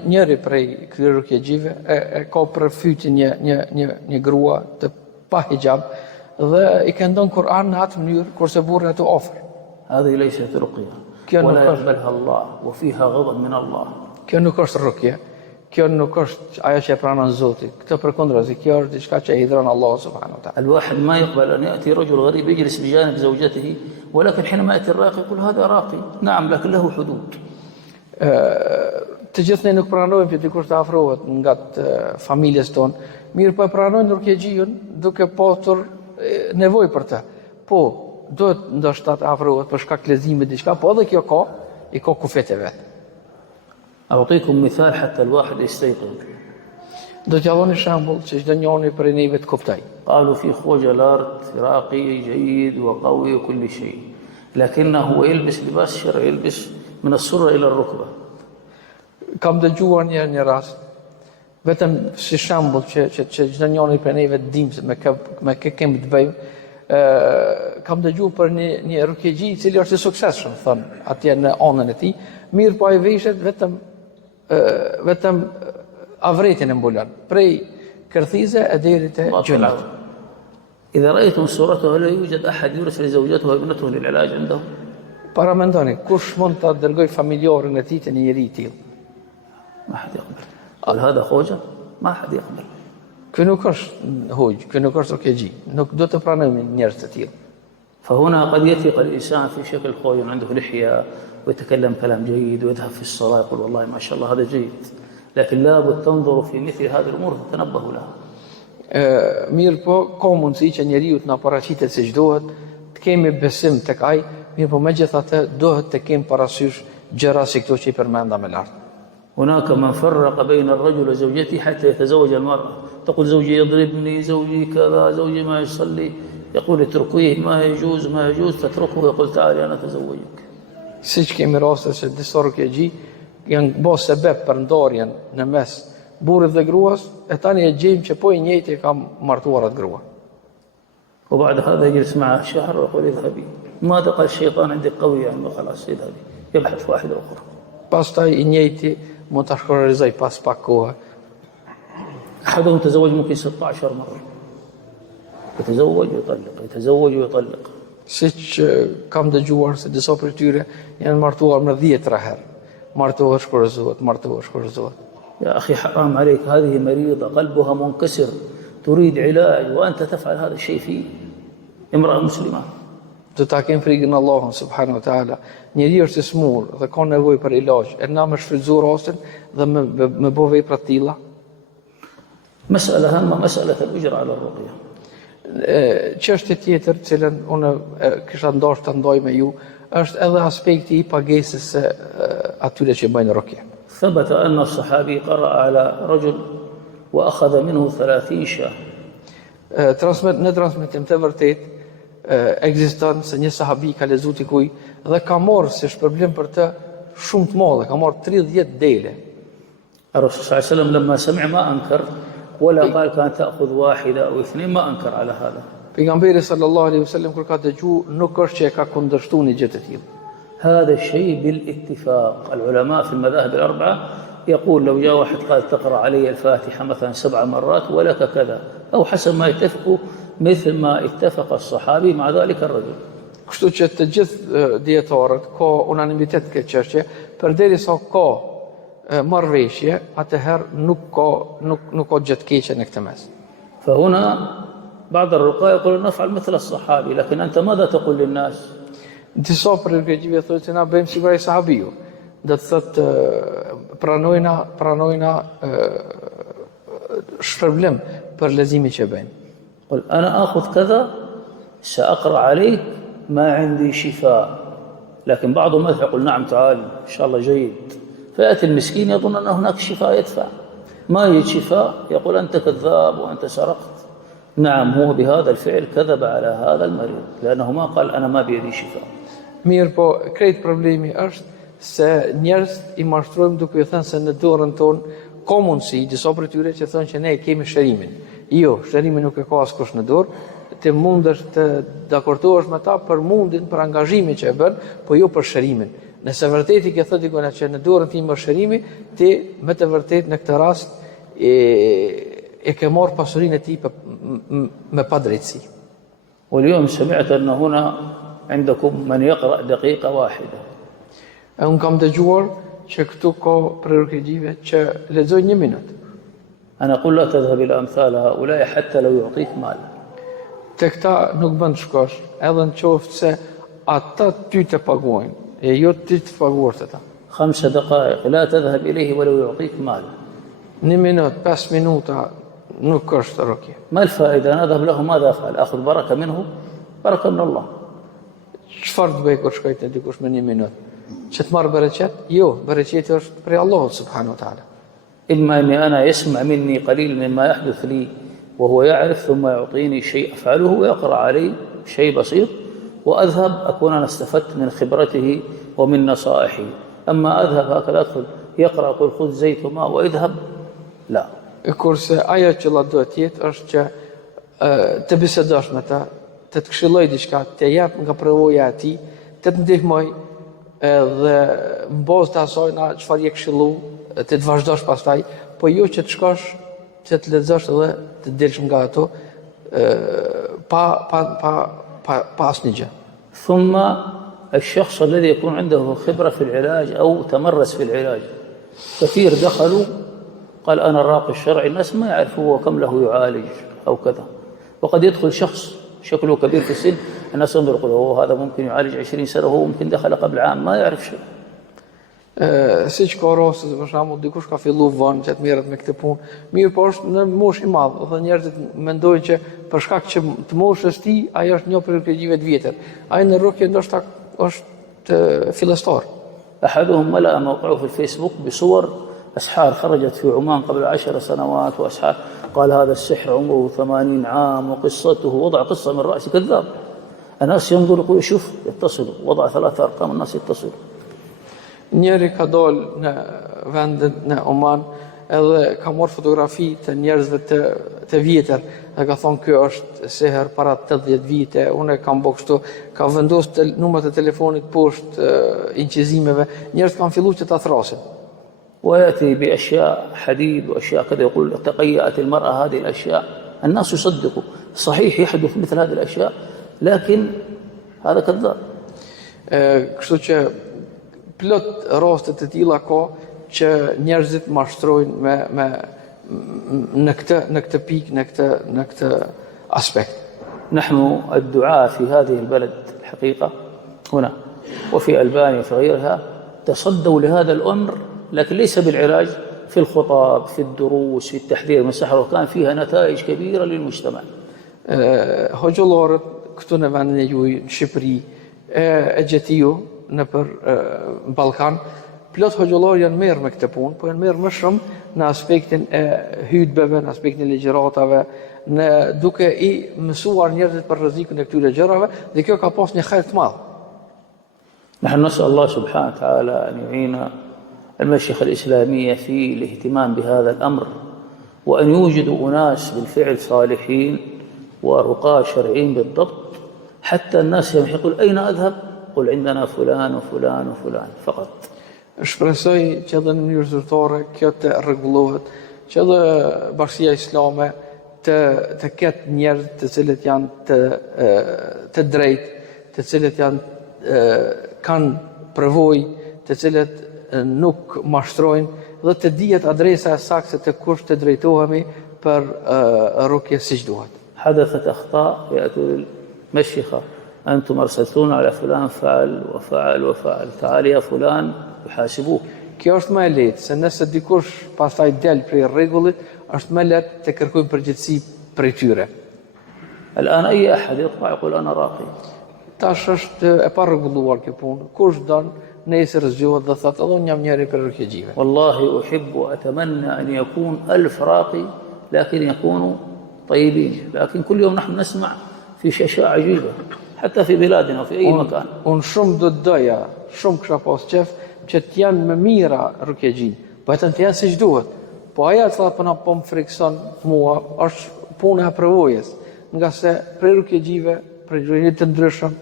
njëri prej këtyre rukjegjive e ka përfyti një grua të pa hijab dhe i këndon Kur'an në atë mënyrë kurse burri aty afër. هذه ليست رقية ولا يقبلها الله وفيها غضب من الله. Kjo nuk është rukje, kjo nuk është ajo që e pranon Zoti. Këtë përkundrazi, kjo është diçka që e hidhron Allahu subhanahu wa ta'ala. الواحد ما يقبل أن يأتي رجل غريب يجلس بجانب زوجته، ولكن حينما يأتي الراقي يقول هذا راقي، نعم لكن له حدود. Të gjithë ne nuk pranojmë që dikush të afrohet nga familjes tonë, mirë po e pranojnë rukjegjijun duke pasur nevojë për të. Po, duhet ndoshta të afrohet për shkak lezetësimit diçka, po edhe kjo i ka kufete vet. أعطيكم مثال حتى الواحد يستيقظ. Do t'ja dhoni shembull që çdo njëri prej neve të kuptoj. قالوا في خوجلارت راقي جيد وقوي وكل شيء، لكنه هو يلبس لباس شرعي، يلبس من السرة إلى الركبة. Kam dëgjuar një rast Vetëm si shembull që çdo njëri prej neve të dimë se me kë kemi të bëjmë, kam dëgjuar për një rukjegji i cili është i suksesshëm, thon, atje në anën e tij, mirë po ai vishet vetëm avretin e mbulon, prej kërthize e deri te gjunat. إذا رأيتم صورته لا يوجد أحد يرسل زوجته وابنته للعلاج عنده. Para mendoni, kush mund ta dërgoj familjarën e tij te një njeri i tillë? ما حد يقبل. قال هذا خوجة ما حد يقبل. Ky nuk është hoj, ky nuk është rukjegji, nuk do të pranojmë njerëz të tillë. فهنا قد يثق الإنسان في شكل خوجة عنده لحية ويتكلم كلام جيد ويذهب في الصلاة يقول والله ما شاء الله هذا جيد، لكن لابد تنظروا في مثل هذه الأمور تتنبهوا لها. Mirë po, ka mundësi që njeriu të na paraqitet siç duhet, të kemi besim tek ai, mirë po megjithatë duhet të kemi parasysh gjëra si këto që i përmenda më lart. هناك من فرق بين الرجل وزوجته حتى يتزوج المرأة، تقول زوجي يضربني، زوجي كذا، زوجي ما يصلي، يقول اتركيه ما يجوز ما يجوز، تتركه ويقول تعالي أنا أتزوجك. Siç kemi raste se disa rukjegji janë bërë sebeb për ndarjen në mes burrit dhe gruas, e tani e gjejmë që po i njëjti ka martuar atë grua. وبعد هذا يجلس معه شهر ويقول اذهبي، ماذا قال الشيطان عندك قوي يعني خلاص اذهبي، يبحث واحد أخرى. Pastaj i njëjti mund ta shkororizoj pas pak kohë. أحدهم تزوج ممكن 16 مرة، يتزوج ويطلق يتزوج ويطلق. Siç kam dëgjuar se disa prej tyre janë martuar më 10 herë. Martohet, shkorozohet, martohet, shkorozohet. يا أخي حرام عليك، هذه مريضة قلبها منكسر تريد علاج وأنت تفعل هذا الشيء في امرأة مسلمة. Do ta kem frikën Allahun subhanahu wa taala. Njeriu është i smur dhe ka nevojë për ilaç. E na më shfrytëzu rastin dhe më bë vepra të tilla. مسألة هامة مسألة الأجر على الرقية. Çështje tjetër, cilën unë kisha dashur ta ndaj me ju, është edhe aspekti i pagesës së atyre që bëjnë rukje. ثبت أن الصحابي قرأ على رجل وأخذ منه 30 شاة. Në transmetim të vërtet ekziston se një sahabi ka lexuar dikuj dhe ka marrë si shpërblim për të shumë të madhe, ka marrë 30 dele. الرسول صلى الله عليه وسلم لما سمع ما أنكر ولا قال كان تأخذ واحدة أو اثنين، ما أنكر على هذا. Pejgamberi sallallahu alaihi wasallam kur ka dëgjuar nuk është që e ka kundërshtuar një gjë të tillë. هذا الشيء بالاتفاق. العلماء في المذاهب الأربعة يقول لو جاء واحد قال تقرأ علي الفاتحة مثلا 7 مرات ولك كذا، أو حسب ما يتفقوا مثل ما اتفق الصحابي مع ذلك الرجل. Kështu që të gjithë dietarët ka unanimitet këtë çështje, përderisa ka marrëveshje, atëherë nuk ka gjë të keqe në këtë mes. فهنا بعض الرقاة يقول نفعل مثل الصحابي، لكن أنت ماذا تقول للناس؟ Disa për rukjegjive thotë se na bëjmë sigurisht sahabiu. Do të thotë pranojna shpërblim për leximin që bëjnë. قل أنا آخذ كذا سأقرأ عليك ما عندي شفاء، لكن بعضهم يقول نعم تعال إن شاء الله جيد، فيأتي المسكين يظن أن هناك شفاء يدفع، ما يجد شفاء يقول أنت كذاب وأنت سرقت. نعم هو بهذا الفعل كذب على هذا المريض لأنه ما قال أنا ما بيدي شفاء. Mirë po, krejt problemi është se njerëzit i mashtrojmë duke i thënë se në dorën tonë ka mundësi, disa prej tyre që thonë që ne kemi shërimin. Jo, shërimi nuk e ka askush në dorë, ti mundesh të dakordohesh me ta për mundin, për angazhimin që e bën, po jo për shërimin. Nëse vërtet i ke thënë dikon që në dorën tim është shërimi, ti me të vërtet në këtë rast e ke marrë pasurinë e tij me padrejtësi. واليوم سمعت أن هنا عندكم من يقرأ دقيقة واحدة. Unë kam dëgjuar që këtu ka prerogativet që lexojnë 1 minutë. أنا أقول لا تذهب إلى أمثال هؤلاء حتى لو يعطيك مال. Te këta nuk bën të shkosh, edhe në qoftë se ata ty të paguajnë, e jo ti të paguar ata. 5 دقائق لا تذهب إليه ولو يعطيك مال. 1 minutë, 5 minuta nuk është rukje. ما الفائدة؟ أنا أذهب له ماذا أفعل؟ أخذ بركة منه؟ بركة من الله. Çfarë të bëj kur shkoj te dikush me 1 minutë? Që të marr bereqet? Jo, bereqeti është prej Allahut subhanahu wa taala. إما أني أنا يسمع مني قليل مما يحدث لي وهو يعرف ثم يعطيني شيء أفعله ويقرأ علي شيء بسيط وأذهب أكون أنا استفدت من خبرته ومن نصائحه. أما أذهب هكذا أدخل يقرأ يقول خذ زيت وماء وإذهب، لا. Kurse ajo që la duhet jetë është që të bisedosh me ta, të të këshilloj diçka, të jep nga përvoja e tij, të të ndihmoj edhe në bazë të asaj na çfarë je këshillu, të vazhdosh pastaj, po jo që të shkosh që të lexosh edhe të dilsh nga ato pa asnjë gjë. ثم الشخص الذي يكون عنده خبرة في العلاج أو تمرس في العلاج، كثير دخلوا قال أنا الراقي الشرعي، الناس ما يعرفوا هو كم له يعالج أو كذا، وقد يدخل شخص شكله كبير في السن، الناس ينظر يقولوا هذا ممكن يعالج 20 سنة وهو ممكن دخل قبل عام ما يعرف شيء. Si që ka raste, për shembull, dikush ka fillu vonë që të merret me këtë punë, mirë po është në moshë i madh, dhe njerëzit mendojnë që për shkak që të moshës tij, ajo është një prej rukjeve të vjetër. Ai në rukje ndoshta është fillestar. أحدهم ملأ موقعه في الفيسبوك بصور أسحار خرجت في عمان قبل 10 سنوات، وأسحار قال هذا السحر عمره 80 عام وقصته، وضع قصة من رأسه، كذاب. الناس ينظر يقول شوف يتصلوا، وضع 3 أرقام الناس يتصلوا. Njeri ka dalë në vendin në Oman edhe ka marrë fotografi të njerëzve të vjetër dhe ka thonë kjo është seher para 80 vite, unë kam bërë kështu, ka vendosur numrat e telefonit poshtë incizimeve, njerëzit kanë filluar që ta thrasin. ويأتي بأشياء حديد وأشياء كذا، يقول تقيأت المرأة هذه الأشياء، الناس يصدقوا، صحيح يحدث مثل هذه الأشياء لكن هذا كذاب. Kështu që plot raste të tilla ka që njerëzit mashtrojnë në këtë pikë, në këtë aspekt. نحن الدعاة في هذه البلد الحقيقة هنا وفي ألبانيا وفي غيرها تصدوا لهذا الأمر، لكن ليس بالعلاج، في الخطاب، في الدروس، في التحذير من السحر، وكان فيها نتائج كبيرة للمجتمع. Hoxhallarët këtu në vendin e juaj, në Shqipëri, e Gjetiju, në për Ballkan, plot hoxhallar janë merr me këtë punë, po janë merr më shumë në aspektin e hutbeve, në aspektin e ligjëratave, në duke I mësuar njerëzit për rrezikun e këtyre gjërave, dhe kjo ka pas një hajër të madh. نحن نسأل الله سبحانه وتعالى أن يعين المشيخة الإسلامية في الاهتمام بهذا الأمر، وأن يوجدوا أناس بالفعل صالحين ورقاة شرعيين بالضبط، حتى الناس يقول أين أذهب؟ قل عندنا فلان وفلان وفلان فقط. Shpresoj që edhe në mënyrë zyrtare kjo të rregullohet, që edhe Bashkia Islame të ketë njerëz të cilët janë të drejtë, të cilët kanë përvojë, të cilët nuk mashtrojnë dhe të dihet adresa e saktë të kush të drejtohemi për rukje siç duhet. حدثت أخطاء يأتوا المشيخة أنتم أرسلتونا على فلان فعل وفعل وفعل، تعال يا فلان يحاسبوه. Kjo është më e lehtë, se nëse dikush pastaj del prej rregullit, është më lehtë të kërkojmë përgjegjësi prej tyre. الآن أي أحد يطلع يقول أنا راقي. Tash është e parregulluar kjo punë. Kush don nesër zgjohet dhe thotë edhe unë jam njëri për rukjegjive. والله أحب وأتمنى أن يكون 1000 راقي لكن يكونوا طيبين، لكن كل يوم نحن نسمع في أشياء عجيبة حتى في بلادنا وفي أي مكان. Unë shumë do të doja, shumë kisha pas qef që të janë më mira rukjegjin, po vetëm të janë siç duhet. Po ajo që po më frikson mua është puna e përvojës, nga se prej rukjegjive, prej gjërat të ndryshëm,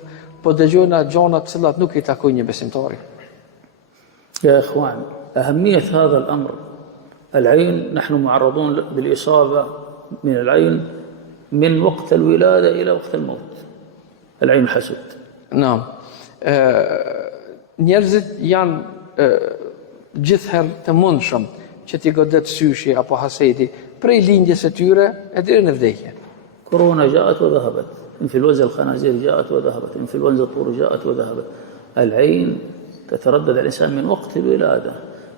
po dëgjojnë gjëra të cilat nuk I takojnë një besimtari. يا إخوان، أهمية هذا الأمر، العين نحن معرضون بالإصابة من العين من وقت الولادة إلى وقت الموت، العين الحسود. Naam. Njerëzit janë gjithherë të mundshëm që t'i godet syshi apo hasedi prej lindjes së tyre e deri në vdekje. كورونا جاءت وذهبت، انفلونزا الخنازير جاءت وذهبت، انفلونزا الطيور جاءت وذهبت. العين تتردد على الإنسان من وقت الولادة،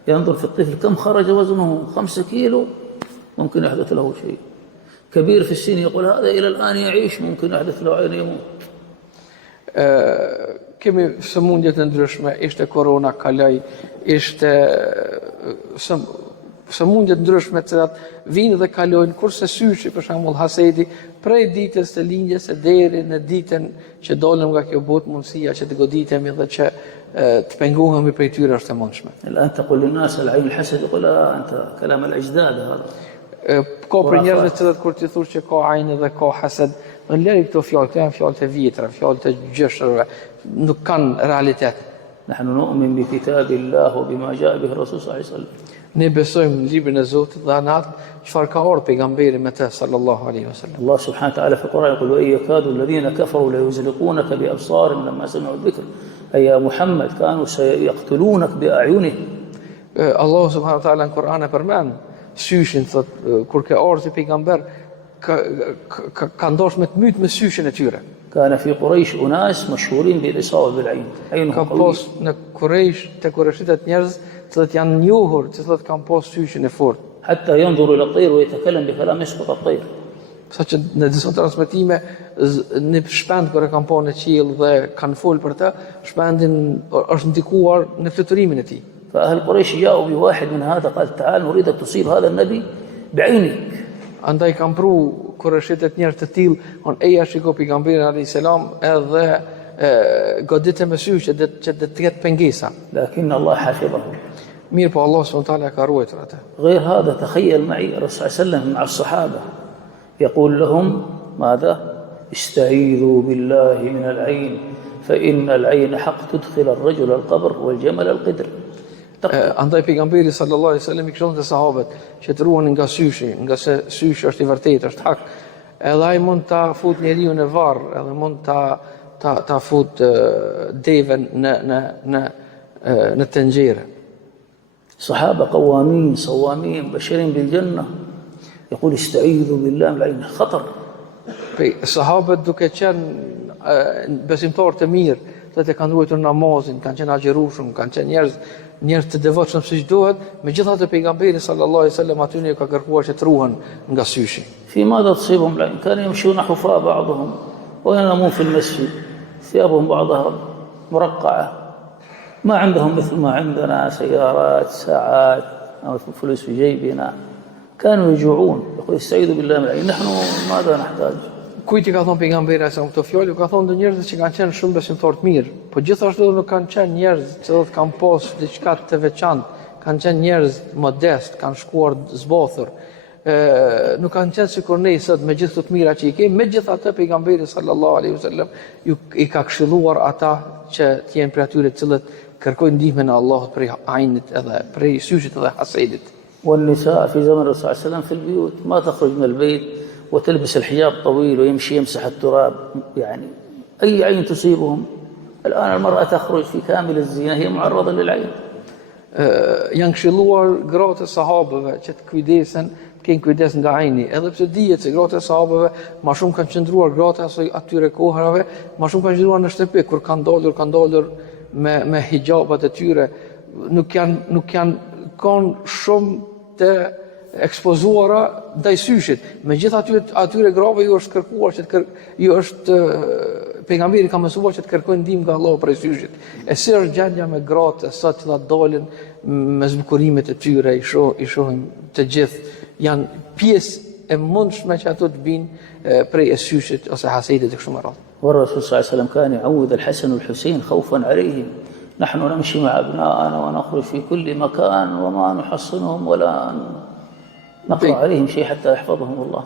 ينظر في الطفل كم خرج وزنه 5 كيلو، ممكن يحدث له شيء. كبير في السن يقول هذا إلى الآن يعيش، ممكن يحدث له عين يموت. Kemi sëmundje të ndryshme, ishte korona kaloi, ishte sëmundje të ndryshme të cilat vinë dhe kalojnë, kurse syshi, për shembull hasedi, prej ditës të lindjes deri në ditën që dolëm nga kjo botë, mundësia që të goditemi dhe që të pengohemi prej tyre është e mundshme. الآن تقول للناس العين الحسد، يقول لا أنت كلام الأجداد هذا. Ka për njerëzve të cilët kur ti thosh që ka ajnë dhe ka hased, në lëri këto fjalë, këto janë fjalë të vjetra, fjalë të gjëshërve, nuk kanë realitet. نحن نؤمن بكتاب الله وبما جاء به الرسول صلى الله عليه وسلم. Ne besojmë në librin e Zotit dhe atë çfarë ka ardhur pejgamberi me të sallallahu alaihi wasallam. الله سبحانه وتعالى في القرآن يقول وإن يكاد الذين كفروا ليزلقونك بأبصارهم لما سمعوا الذكر أي يا محمد كانوا سيقتلونك بأعينهم. Allah subhanahu wa taala në Kur'an e përmend syshin, thot kur ka ardhur pejgamber ka ndosh me të myt me syshin e tyre. كان في قريش أناس مشهورين بالإصابة بالعين عينهم Ka قوية. pas në Kurajsh, te Kurajshitet njerëz të cilët janë njohur, të cilët kanë pas syshin e fortë. حتى ينظر إلى الطير ويتكلم بكلام يسقط الطير. Saqë në disa transmetime në shpend kur e kanë pa në qiell dhe kanë fol për të, shpendin është ndikuar në fluturimin e tij. فأهل قريش جاءوا بواحد من هذا قال تعال نريدك تصيب هذا النبي بعينك. Andaj kanë pru Kurajshitet njerëz të tillë, on eja shiko pejgamberin alayhis salam edhe goditë me sy që të ketë pengesa. لكن الله حفظه. Mirë po Allah subhanahu wa taala ka ruajtur atë. غير هذا تخيل معي الرسول صلى الله عليه وسلم مع الصحابة يقول لهم ماذا؟ استعيذوا بالله من العين فإن العين حق تدخل الرجل القبر والجمل القدر. Andaj pejgamberi sallallahu alaihi wasallam I kishte sahabët që të ruani nga syshi, nga se syshi është I vërtetë, është hak. Edhe ai mund ta fut njeriu në varr, edhe mund ta fut devën në tenxhere. صحابة قوامين صوامين بشرين بالجنة يقول استعيذوا بالله من العين خطر. Sahabët duke qenë besimtarë të mirë, të kanë ruajtur namazin, kanë qenë agjerueshëm, kanë qenë njerëz të devotshëm siç duhet, megjithatë pejgamberi sallallahu alaihi wasallam aty ka kërkuar që të ruhen nga syshi. في ماذا تصيبهم العين؟ كانوا يمشون حفاة بعضهم وينامون في المسجد ثيابهم بعضها مرقعة ما عندهم مثل ما عندنا سيارات ساعات أو فلوس في جيبنا كانوا يجوعون يقول استعيذوا بالله من العين نحن ماذا نحتاج؟ Kujt I ka thonë pejgamberi sa këto fjalë, ka thonë të njerëzit që kanë qenë shumë besimtarë të mirë, po gjithashtu nuk kanë qenë njerëz që kanë pas diçka të veçantë, kanë qenë njerëz modest, kanë shkuar zbathur. Nuk kanë qenë sikur ne sot me gjithë të mira që I kemi, megjithatë pejgamberi sallallahu alaihi wasallam I ka këshilluar ata që të jenë prej atyre të cilët kërkojnë ndihmën e Allahut prej ajnit edhe prej syshit edhe hasedit. والنساء في زمن الرسول صلى الله عليه وسلم في البيوت ما تخرج من البيت وتلبس الحجاب طويل ويمشي يمسح التراب يعني أي عين تصيبهم. الآن المرأة تخرج في كامل الزينة هي معرضة للعين. Janë këshilluar gratë e sahabëve që të kujdesen, të kenë kujdes nga ajni, edhe pse dihet se gratë e sahabëve më shumë kanë qëndruar gratë asaj atyre kohrave, më shumë kanë qëndruar në shtëpi kur kanë dalur me hijabat e tyre, nuk janë kanë shumë të ekspozuara ndaj syshit. Megjithatë atyre grave ju është kërkuar që pejgamberi ka mësuar që të kërkojnë ndihmë nga Allahu prej syshit. E si është gjendja me gratë sot që dalin me zbukurimet e tyre, I shohim të gjithë janë pjesë e mundshme që ato të binë prej e syshit ose hasedit e kështu me radhë. والرسول صلى الله عليه وسلم كان يعوذ الحسن والحسين خوفا عليهم نحن نمشي مع أبنائنا ونخرج في كل مكان وما نحصنهم ولا نقرأ عليهم شيء حتى يحفظهم الله.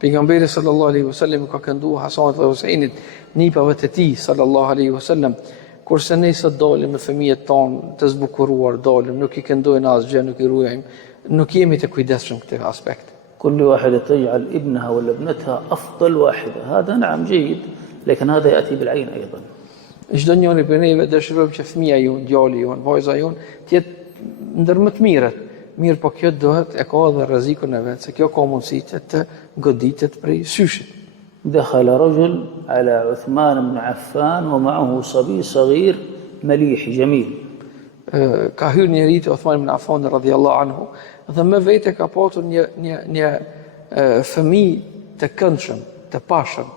Pejgamberi sallallahu alaihi wasallam ka kënduar Hasanit dhe Huseinit nipave të tij sallallahu alaihi wasallam, kurse ne sot dalim me fëmijët tonë të zbukuruar, dalim, nuk I këndojnë asgjë, nuk I ruajmë, nuk jemi të kujdesshëm këtë aspekt. كل واحدة تجعل ابنها ولا ابنتها أفضل واحدة هذا نعم جيد لكن هذا يأتي بالعين أيضا. Çdo njëri prej neve dëshirojmë që fëmia jon, djali jon, vajza jon të jetë ndër më të mirët. Mirë, po kjo duhet e ka edhe rrezikun e vet, se kjo ka mundësi të goditet prej syshit. دخل رجل على عثمان بن عفان ومعه صبي صغير مليح جميل. Ka hyrë njëri te Uthman ibn Affan radhiyallahu anhu dhe me vete ka patur një fëmijë të këndshëm, të pashëm.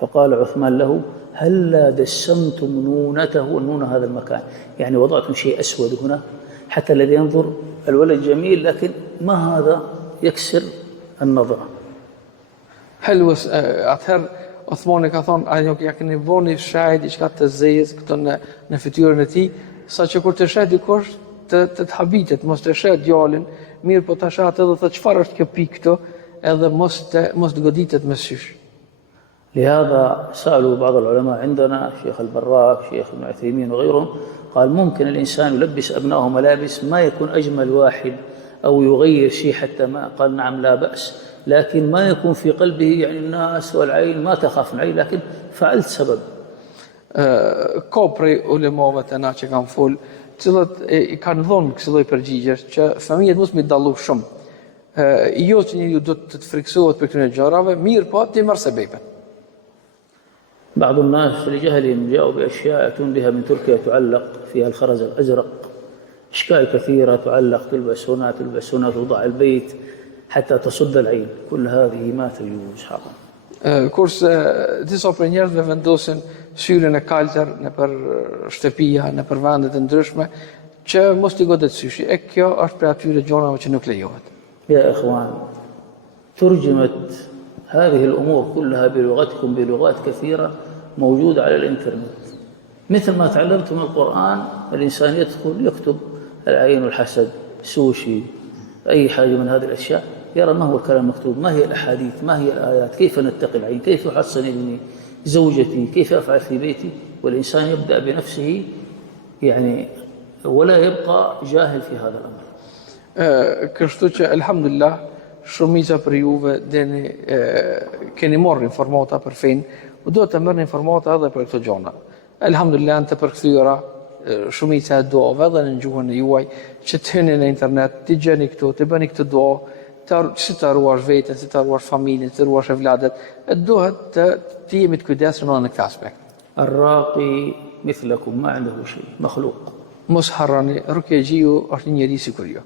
فقال عثمان له هلا دشمتم نونته والنون هذا المكان يعني وضعتم شيء أسود هنا حتى الذي ينظر الولد جميل لكن ما هذا يكسر النظرة. Atëherë Uthmani ka thonë, ajo ja keni vënë shaj diçka të zezë këtu në fytyrën e tij, saqë kur të shaj dikush të habitet, mos të shaj djalin mirë po tash atë edhe thotë çfarë është kjo pikë këtu, edhe mos të goditet me sysh. لهذا سألوا بعض العلماء عندنا شيخ البراك شيخ ابن عثيمين وغيرهم قال ممكن الإنسان يلبس أبنائه ملابس ما يكون أجمل واحد أو يغير شيء حتى ما قال نعم لا بأس لكن ما يكون في قلبه يعني الناس والعين ما تخاف من العين لكن فعلت سبب Ka prej ulemave të na që kanë folë, cilët i kanë dhënë kësaj lloj përgjigjesh që familjet mos mi dallu shumë. Jo që njeriu do të friksohet për këtyre gjërave, mirë po ti merr sebepen. بعض الناس لجهلهم جاءوا بأشياء يأتون بها من تركيا تعلق فيها الخرز الأزرق أشكال كثيرة تعلق تلبس هنا توضع البيت حتى تصد العين كل هذه ما تجوز حرام Kurse disa prej njerëzve vendosin syrin e kaltër në për shtëpia, në për vendet e ndryshme, që mos t'i godet syshi. E kjo është prej atyre gjonave që nuk lejohet. يا إخوان ترجمت هذه الأمور كلها بلغتكم بلغات كثيرة موجودة على الإنترنت مثل ما تعلمتم القرآن الإنسان يدخل يكتب العين والحسد سوشي أي حاجة من هذه الأشياء يرى ما هو الكلام المكتوب ما هي الأحاديث ما هي الآيات كيف نتقي العين كيف يحصن ابني زوجتي كيف أفعل في بيتي والإنسان يبدأ بنفسه يعني ولا يبقى جاهل في هذا الأمر Kështu që alhamdulillah shumica për juve keni marrë informata për fenë, u do të merrni informata edhe për këto gjona. Alhamdulillah janë të përkthyera shumica e duave edhe në gjuhën e juaj që të hyni në internet, të gjeni këtu, të bëni këtë dua, si të ruash veten, si të ruash familjen, të ruash evladet, duhet të jemi të kujdesshëm edhe në këtë aspekt. الراقي مثلكم ما عنده شيء مخلوق Mos harroni, rukjejiu është një njeri sikur ju.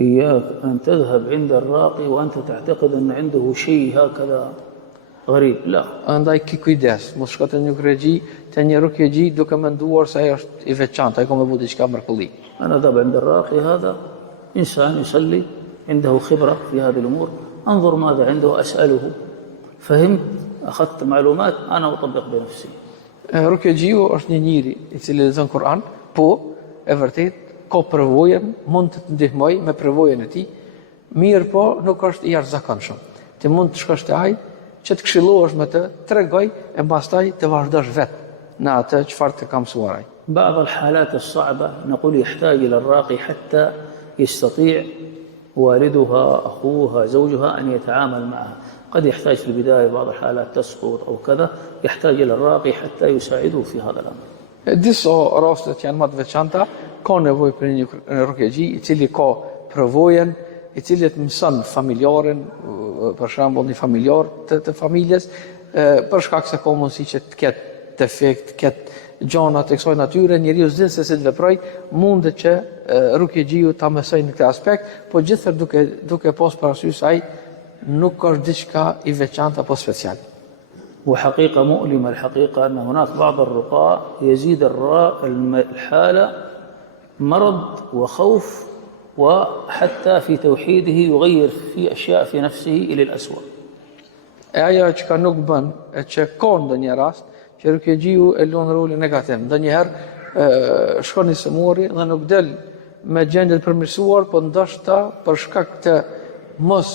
إياك أن تذهب عند الراقي وأنت تعتقد أن عنده شيء هكذا غريب لا Andaj ki kujdes, mos shko te një rukjegji, te një rukjegji duke menduar se ai është i veçantë, ai ka më bëu diçka mrekulli. أنا أذهب عند الراقي هذا إنسان يصلي عنده خبرة في هذه الأمور أنظر ماذا عنده أسأله فهمت أخذت معلومات أنا أطبق بنفسي Rukjegjiu është një njeri i cili lexon Kur'an, po e vërtet ka përvojën, mund të të ndihmoj me përvojën e tij, mirë po nuk është i jashtëzakonshëm. Ti mund të shkosh te ai që të këshillohesh me të, tregoj e pastaj të vazhdosh vetë në atë çfarë të ka mësuar ai. بعض الحالات الصعبة نقول يحتاج إلى الراقي حتى يستطيع والدها أخوها زوجها أن يتعامل معها قد يحتاج في البداية بعض الحالات تسقط أو كذا يحتاج إلى الراقي حتى يساعده في هذا الأمر Disa raste që janë më të veçanta, ka nevojë për një rukjegji i cili ka përvojën, i cili të mëson familjarin, për shembull një familjar të familjes, për shkak se ka mundësi që të ketë defekt, të ketë gjona të kësaj natyre, njeriu s'din se si të veproj, mundet që rukjegjiu ta mësojë në këtë aspekt, po gjithsesi duke pas parasysh ai nuk është diçka i veçantë apo special. وحقيقة مؤلمة الحقيقة أن هناك بعض الرقاة يزيد الحالة مرض وخوف وحتى في توحيده يغير في أشياء في نفسه إلى الأسوأ Ajo që ka nuk bën, që ka ndonjë rast, që rukjegjiu e lën rolin negativ. Ndonjëherë shkon i sëmuri dhe nuk del me gjendje të përmirësuar, po ndoshta për shkak të mos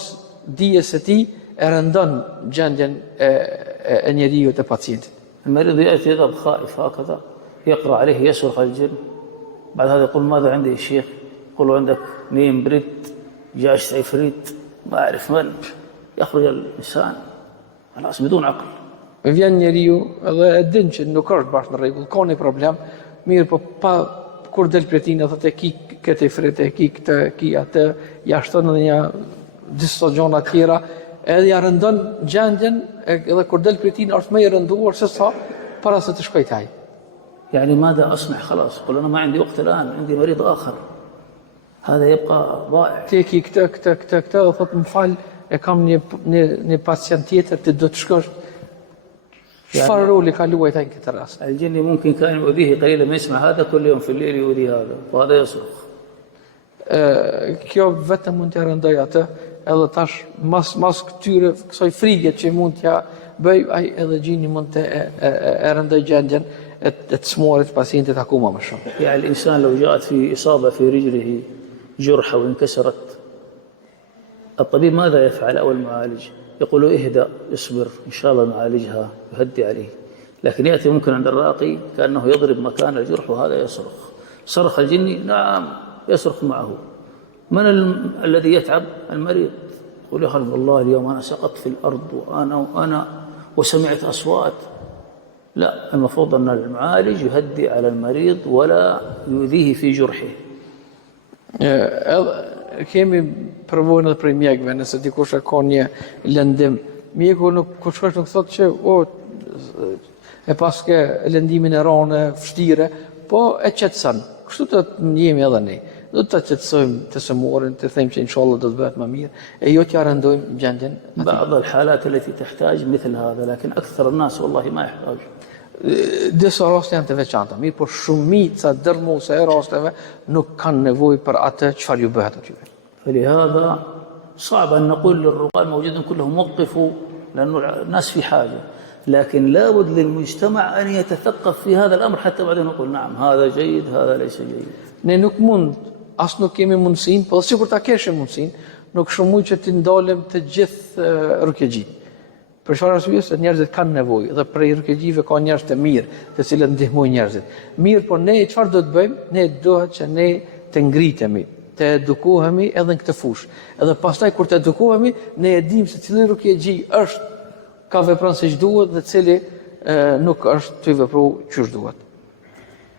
dijes së tij e rëndon gjendjen e njeriu të pacientit. المريض يأتي يذهب خائف هكذا يقرأ عليه يصرخ الجن بعد هذا يقول ماذا عندي يا شيخ يقول عندك نيم بريد جاش عفريت ما أعرف من يخرج الإنسان خلاص بدون عقل Vjen njeriu dhe e din që nuk është bashkë në rregull, ka një problem, mirë po pa kur del prej tij thotë ki këtë fret e ki këtë ki atë, ja shton edhe një disa gjëra të tjera, edhe ja rëndon gjendjen edhe kur del prej tij është më i rënduar se sa para se të shkojë te ai. يعني ماذا أصنع خلاص قل أنا ما عندي وقت الآن عندي مريض آخر هذا يبقى ضائع Ti ki këtë thotë më fal, e kam një pacient tjetër ti do të shkosh. Çfarë roli ka luajt ai në këtë rast? الجن ممكن كان يؤذيه قليلا ما يسمع هذا كل يوم في الليل يؤذي هذا وهذا يصرخ Kjo vetëm mund t'ja rëndoj atë, edhe tash mas kësaj frige që mund t'ja bëj, ai edhe gjini mund të e rëndoj gjendjen e të smorit pacientit akoma më shumë. يعني الإنسان لو جاءت في إصابة في رجله جرحة وانكسرت الطبيب ماذا يفعل أو المعالج؟ يقول له اهدأ اصبر إن شاء الله نعالجها يهدي عليه. لكن يأتي ممكن عند الراقي كأنه يضرب مكان الجرح وهذا يصرخ. صرخ الجني نعم يصرخ معه. من الذي يتعب؟ المريض. يقول يا أخي والله اليوم أنا سقطت في الأرض وأنا وسمعت أصوات. لا، المفروض أن المعالج يهدي على المريض ولا يؤذيه في جرحه. Kemi përvojën edhe prej mjekëve, nëse dikush e ka një lëndim. Mjeku kur shkosh nuk thotë që e paske lëndimin e rane, vështire, po e qetëson. Kështu të jemi edhe ne. Do të qetësojmë të sëmorin, të thejmë që inshallah do të bëhet më mirë, e jo t'ja rëndojmë gjendjen. بعض الحالات التي تحتاج مثل هذا لكن أكثر الناس والله ما يحتاج. Disa raste janë të veçanta, mirë, por shumica dërmuese e rasteve nuk kanë nevojë për atë çfarë ju bëhet aty. فلهذا صعب أن نقول للرقاة الموجودين كلهم وقفوا لأنه الناس في حاجة، لكن لابد للمجتمع أن يتثقف في هذا الأمر حتى بعدين نقول نعم هذا جيد هذا ليس جيد. Ne nuk mund, as nuk kemi mundësinë, po sikur ta keshim mundësinë, nuk shëmuj që të ndalem të gjithë rukjegjit. Për çfarë arsye? Se njerëzit kanë nevojë dhe prej rukjegjive ka njerëz të mirë, të cilët ndihmojnë njerëzit. Mirë, por ne çfarë do të bëjmë? Ne duhet që ne të ngritemi, të edukohemi edhe në këtë fushë. Edhe pastaj kur të edukohemi, ne e dimë se cili rukjegji është ka vepruar siç duhet dhe cili nuk është të vepruar çish duhet.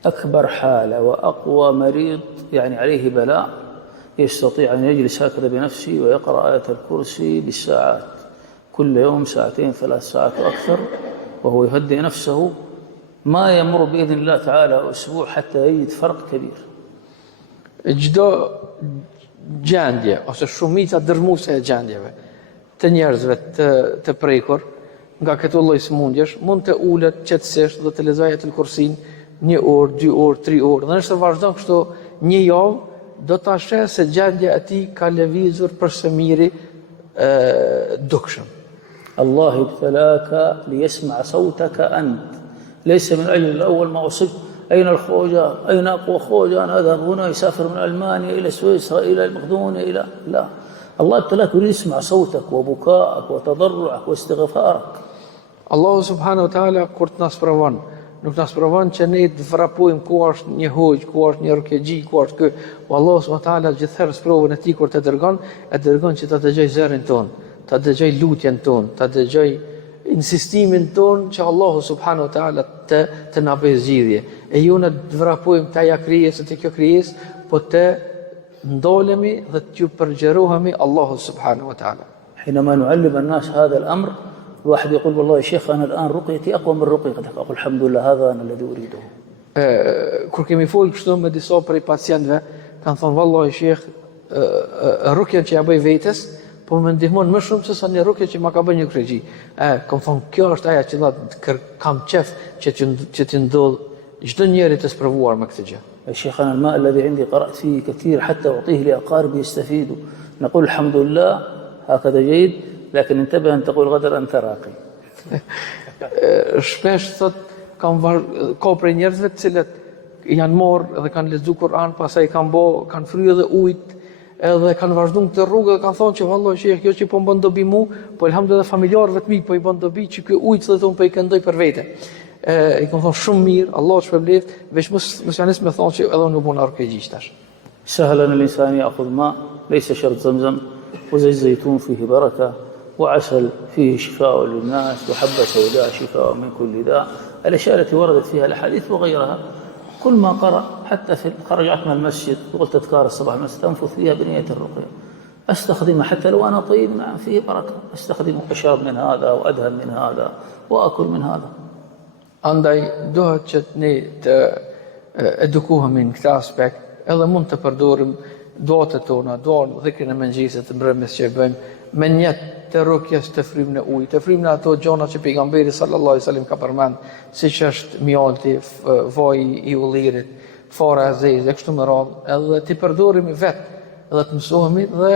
أكبر حالة وأقوى مريض يعني عليه بلاء يستطيع أن يجلس هكذا بنفسه ويقرأ آية الكرسي بالساعات كل يوم ساعتين 3 ساعات وأكثر وهو يهدئ نفسه ما يمر بإذن الله تعالى أسبوع حتى يجد فرق كبير. Çdo gjendje ose shumica dërmuese e gjendjeve të njerëzve të prekur nga këto lloj sëmundjesh mund të ulet qetësisht dhe të lexojë atë kursin 1 orë, 2 orë, 3 orë. Dhe nëse vazhdon kështu një javë, do ta sheh se gjendja e tij ka lëvizur për së miri dukshëm. الله ابتلاك ليسمع صوتك أنت ليس من أجل الأول ما أصبت أين الخوجة أين أقوى خوجة أنا أذهب هنا يسافر من ألمانيا إلى سويسرا إلى المقدونية إلى لا الله ابتلاك يريد يسمع صوتك وبكائك وتضرعك واستغفارك. Allahu subhanahu wa taala kur të na sprovon, nuk na sprovon që ne të vrapojmë ku është një hoj, ku është një rukjegji, ku është ky. Allahu subhanahu wa taala gjithherë sprovën e tij kur të dërgon që ta dëgjoj zërin ton, ta dëgjoj lutjen ton, ta dëgjoj insistimin ton që Allahu subhanahu wa taala të na bëjë zgjidhje. E jo në të vrapojmë ta ja krijesë të kjo krijesë, po të ndolemi dhe të përgjerohemi Allahu subhanahu wa taala. حينما نعلم الناس هذا الأمر الواحد يقول والله يا شيخ أنا الآن رقيتي أقوى من رقيتك أقول الحمد لله هذا أنا الذي أريده. Kur kemi folë kështu me disa prej pacientëve, kanë thonë vallahi shekh, rukjen që ja bëj vetes, po më ndihmon më shumë se sa një rukje që ma ka bërë një rukje. Kam thonë kjo është ajo që kam qef që të ndodh çdo njeri të sprovuar me këtë gjë. يا شيخ أنا الماء الذي عندي قرأت فيه كثير حتى أعطيه لأقاربي يستفيدوا نقول الحمد لله هكذا جيد لكن انتبه أن تقول غدا أنت راقي. Shpesh thot ka prej njerëzve të cilët janë marrë dhe kanë lexuar Kur'an, pastaj kanë fryrë edhe ujit, edhe kanë vazhduar këtë rrugë dhe kanë thonë që vallahi sheh kjo që po bën dobi mu, po elhamdullah familjarëve të mi po i bën dobi që ky ujit thotë unë po i këndoj për vete. I kanë thonë shumë mirë, Allah shpërblet, veç mos janë me thonë që edhe unë buna rukëgjish tash. سهل أن الإنسان يأخذ ماء ليس شرط زمزم وزيت زيتون فيه بركة وعسل فيه شفاء للناس وحبة سوداء شفاء من كل داء. الأشياء التي وردت فيها الأحاديث وغيرها كل ما قرأ حتى في خرجت من المسجد وقلت أذكار الصباح المسجد أنفث فيها بنية الرقية أستخدمها حتى لو أنا طيب نعم فيه بركة أستخدمه أشرب من هذا وأدهن من هذا وأكل من هذا. Andaj duhet që ne të edukohemi në këtë aspekt, edhe mund të përdorim duatët tona, duan dhikrin e mëngjesit të mbrëmjes që e bëjmë, me një të rukjes të frymën e ujit, të frymën e ato gjona që pejgamberi sallallahu alaihi wasallam ka përmend, siç është mjalti, vaji i ullirit, fara e zezë, kështu me radhë, edhe të përdorim vetë, edhe të mësohemi dhe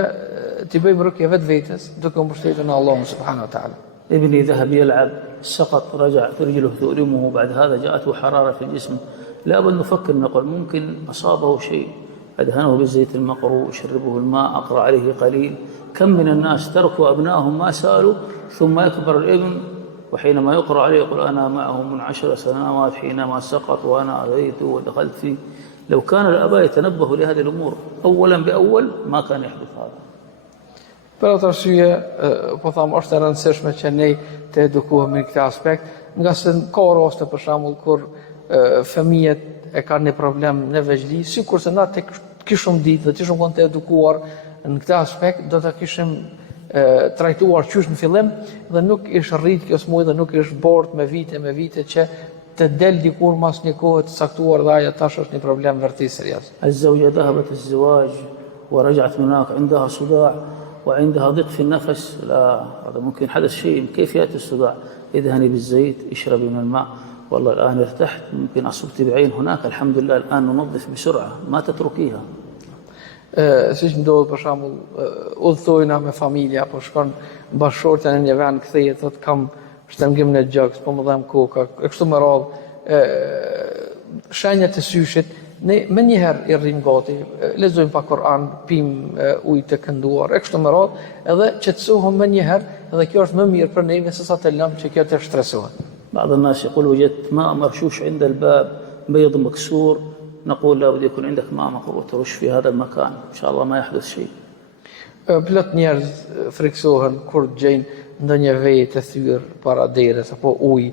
të bëjmë rukje vetes, duke u mbështetur në Allahun subhanahu wa taala. ابني ذهب يلعب سقط رجع رجله تؤلمه بعد هذا جاءته حرارة في الجسم لابد نفكر نقول ممكن أصابه شيء أدهنه بالزيت المقروء يشربه الماء أقرأ عليه قليل. كم من الناس تركوا أبنائهم ما سألوا ثم يكبر الابن وحينما يقرأ عليه يقول أنا معه من 10 سنوات حينما سقط وأنا أذيت ودخلت فيه. لو كان الآباء يتنبهوا لهذه الأمور أولا بأول ما كان يحدث هذا. Për atë arsye, po thamë, është e rëndësishme që ne të edukohemi në këtë aspekt, nga se ka raste për shembull kur fëmijët e kanë një problem në veçli, sikurse na të kishim ditë dhe të ishim të edukuar në këtë aspekt, do të kishim trajtuar qysh në fillim dhe nuk ish rrit kjo smujë dhe nuk ish bort me vite që të del dikur mas një kohë të caktuar dhe ajo tash është një problem vërtet serioz. الزوجة ذهبت الزواج ورجعت من هناك عندها صداع وعندها ضيق في النفس، لا هذا ممكن حدث شيء. كيف يأتي الصداع؟ ادهني بالزيت، اشربي من الماء، والله الآن ارتحت، ممكن أصبت بعين هناك، الحمد لله الآن ننظف بسرعة، ما تتركيها. Siç ndodh për shembull, udhtojna me familja, apo shkon bashkëshortja në një vend, kthehet thotë kam shtrëngim në gjoks, po më dhem koka, e kështu me radhë, shenjat e syshit, ne më njëherë i rrim gati, lexojmë pa Kur'an, pim ujë të kënduar, e kështu me radhë, edhe qetësohem më njëherë, edhe kjo është më mirë për neve se sa të lëm që kjo të shtresohet. بعض الناس يقول وجدت ماء مرشوش عند الباب بيض مكسور، نقول لابد يكون عندك ماء مقروء ترش في هذا المكان، إن شاء الله ما يحدث شيء. Plot njerëz friksohen kur gjejnë ndonjë vejë të thyrë para derës apo ujë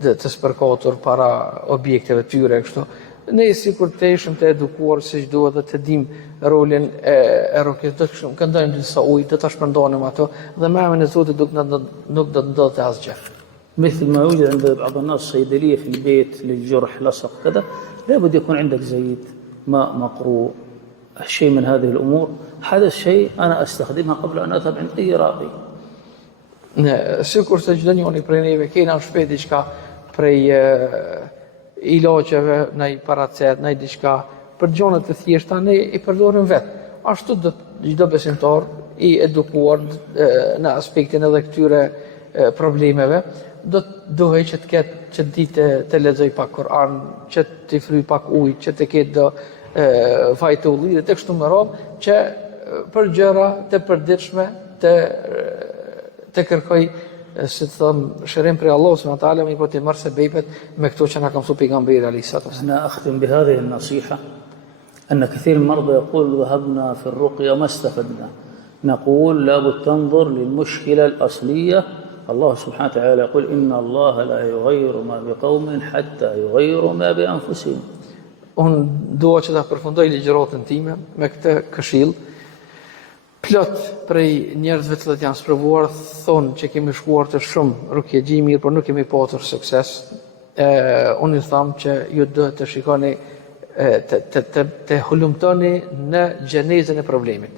të spërkatur para objekteve tyre kështu. Ne sikur të ishim të edukuar siç duhet dhe të dimë rolin e rrokës, do të këndojmë disa ujë, do ta shpërndanim ato dhe me emrin e Zotit nuk do të ndodhte asgjë. مثل ما يوجد عند بعض الناس صيدلية في البيت للجرح لصق كذا، لابد يكون عندك زيت، ماء مقروء، شيء من هذه الأمور. هذا الشيء أنا أستخدمها قبل أن أذهب عند أي راقي. Sikur se çdo njëri prej neve kena shpejt diçka prej ilaçeve, ndaj paracet, ndaj diçka për gjëra të thjeshta ne i përdorim vet. Ashtu do çdo besimtar i edukuar në aspektin edhe këtyre problemeve, dohej që të ketë që ditë të lexoj pak Kur'an, që të fryj pak ujë, që të ketë do vaj të ullirit e kështu me radhë, që për gjëra të përditshme të kërkoj, si të thëmë, shërim prej Allah subhanahu wa taala, po të marr sebejpet me këto që na ka mësuar pejgamberi alayhis salam. أنا أختم بهذه النصيحة أن كثير من المرضى يقول ذهبنا في الرقية ما استفدنا. نقول لابد تنظر للمشكلة الأصلية. الله سبحانه وتعالى يقول إن الله لا يغير ما بقوم حتى يغيروا ما بأنفسهم. Unë dua që ta përfundoj ligjëratën time me këtë këshill. Plot prej njerëzve të cilët janë sprovuar thonë që kemi shkuar të shumë rukjegji mirë, por nuk kemi patur sukses. Unë i tham që ju duhet të shikoni të hulumtoni në gjenezën e problemit.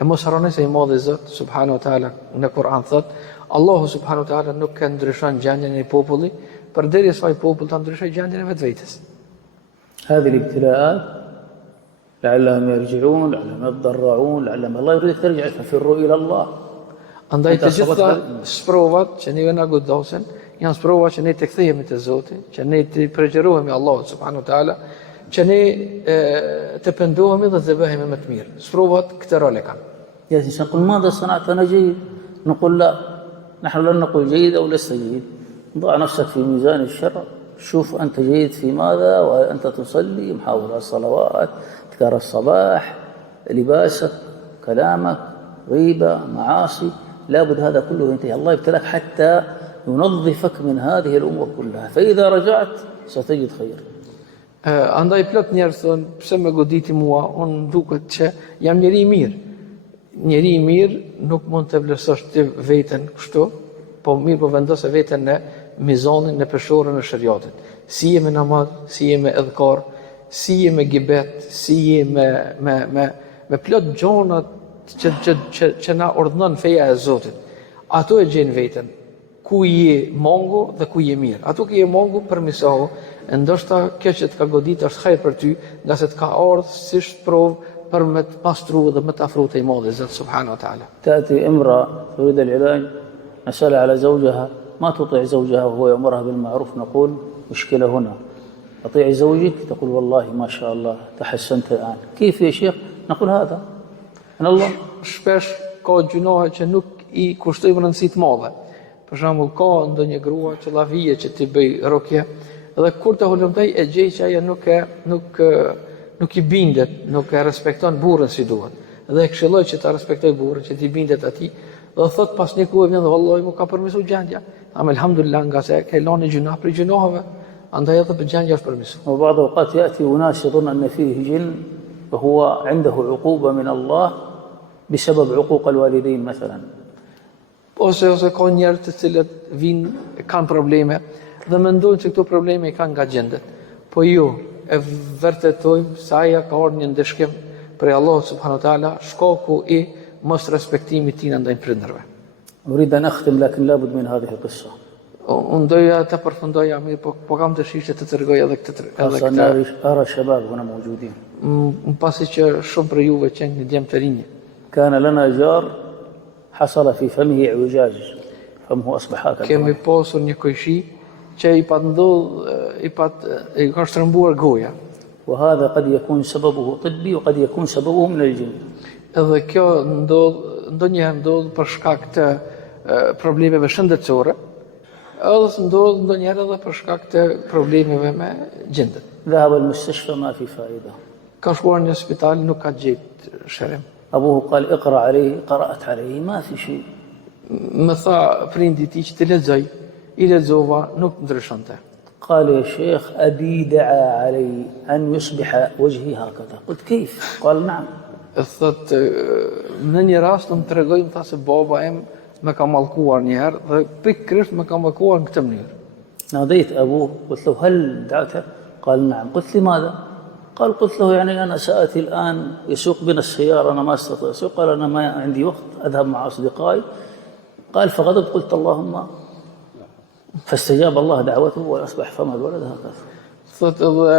E mos harroni se i madhi Zot subhanahu wa taala në Kur'an thotë Allahu subhanahu wa taala nuk ka ndryshon gjendjen e popullit përderisa ai popull ta ndryshojë gjendjen e vetvetes. هذه الابتلاءات لعلهم يرجعون، لعلهم يتضرعون، لعلهم الله يريد ترجع ففروا إلى الله. Andaj të gjitha sprovat që neve na godasin janë sprova që ne të kthehemi te Zoti, që ne të përgjërohemi Allahut subhanahu wa taala, që ne të pendohemi dhe të bëhemi më të mirë. Sprovat këtë rol e kanë. يا إنسان نقول ماذا صنعت أنا جيد، نقول لا، نحن لن نقول جيد أو لست جيد. ضع نفسك في ميزان الشرع، شوف أنت جيد في ماذا، وأنت تصلي محاولة الصلوات، أذكار الصباح، لباسك، كلامك، غيبة، معاصي، لابد هذا كله ينتهي. الله يبتلك حتى ينظفك من هذه الأمور كلها، فإذا رجعت ستجد خير. Andaj plot njerëz thonë, pse më goditi mua, unë duket që jam njeri i mirë. Njeri i mirë nuk mund të vlerësosh ti veten kështu, po mirë po vendose veten në mizanin, në peshorën e shariatit. Si je me namaz, si je me edhkar, si je me gibet, si je me plot gjonat që na ordnon feja e Zotit. Ato e gjen veten. Ku je mongu dhe ku je mirë. Ato ku je mongu përmisohu, ndoshta kjo që të ka godit është hajër për ty, nga se të ka ardhur si provë për me të pastru dhe me të afru te i madhi Zot subhanahu wa taala. تأتي امرأة تريد العلاج، نسأل على زوجها، ما تطيع زوجها وهو يأمرها بالمعروف، نقول مشكلة هنا. أطيعي زوجك، تقول والله ما شاء الله تحسنت الآن. كيف يا شيخ؟ نقول هذا من الله. Shpesh ka gjunohe që nuk i kushtojmë rëndësi të madhe. Për shembull, ka ndonjë grua që lavije që ti bëj rukje, dhe kur të hulumtoj e gjej që ajo nuk i bindet, nuk e respekton burrin si duhet. Dhe e këshilloj që ta respektoj burrin, që ti bindet atij. Dhe thot pas një kohë vjen dhe vallahi mu ka përmirësuar gjendja. Alhamdulillah nga se ke lënë gjuna për gjunoheve, andaj edhe për gjendja është përmirësuar. وبعض الأوقات يأتي أناس يظن أن فيه جن وهو عنده عقوبة من الله بسبب عقوق الوالدين مثلا. Ose ka njerëz të cilët vinë kanë probleme dhe mendojnë se këto probleme i kanë nga gjendet. Po jo, e vërtetojmë se aja ka ardhur një ndeshkim prej Allahut subhanahu wa taala, shkaku i mos respektimit tina ndaj prindërve. أريد أن أختم لكن لابد من هذه القصة. Unë doja të përfundoja mirë, po kam dëshirë që të tregoj edhe këtë. خاصة أن أرى الشباب هنا موجودين. Pasi që shumë për juve që një djemë të rinj. كان لنا جار حصل في فمه اعوجاج، فمه أصبح هكذا. Kemi pasur një kojshi që i ka shtrëmbuar goja. وهذا قد يكون سببه طبي وقد يكون سببه من الجن. Edhe kjo ndonjëherë ndodh për shkak të problemeve shëndetësore, edhe ndodh ndonjëherë edhe për shkak të problemeve me gjendet. ذهب المستشفى ما في فائدة. Ka shkuar në spital, nuk ka gjetë shërim. أبوه قال اقرأ عليه، قرأت عليه ما في شيء. Më tha prindi i tij që të lexoj, i lexova, nuk ndryshonte. قال يا شيخ أبي دعا علي أن يصبح وجهي هكذا. قلت كيف؟ قال نعم. Thot në një rast më tregoi, më tha se baba im më ka mallkuar një herë dhe pikërisht më ka mallkuar në këtë mënyrë. ناديت أبوه قلت له هل دعوته؟ قال نعم. قلت لماذا؟ قال قلت له يعني أنا سآتي الآن يسوق بنا السيارة، أنا ما أستطيع أسوق، قال أنا ما عندي وقت أذهب مع أصدقائي. قال فغضبت قلت اللهم، فاستجاب الله دعوته وأصبح فم الولد هكذا. Thot edhe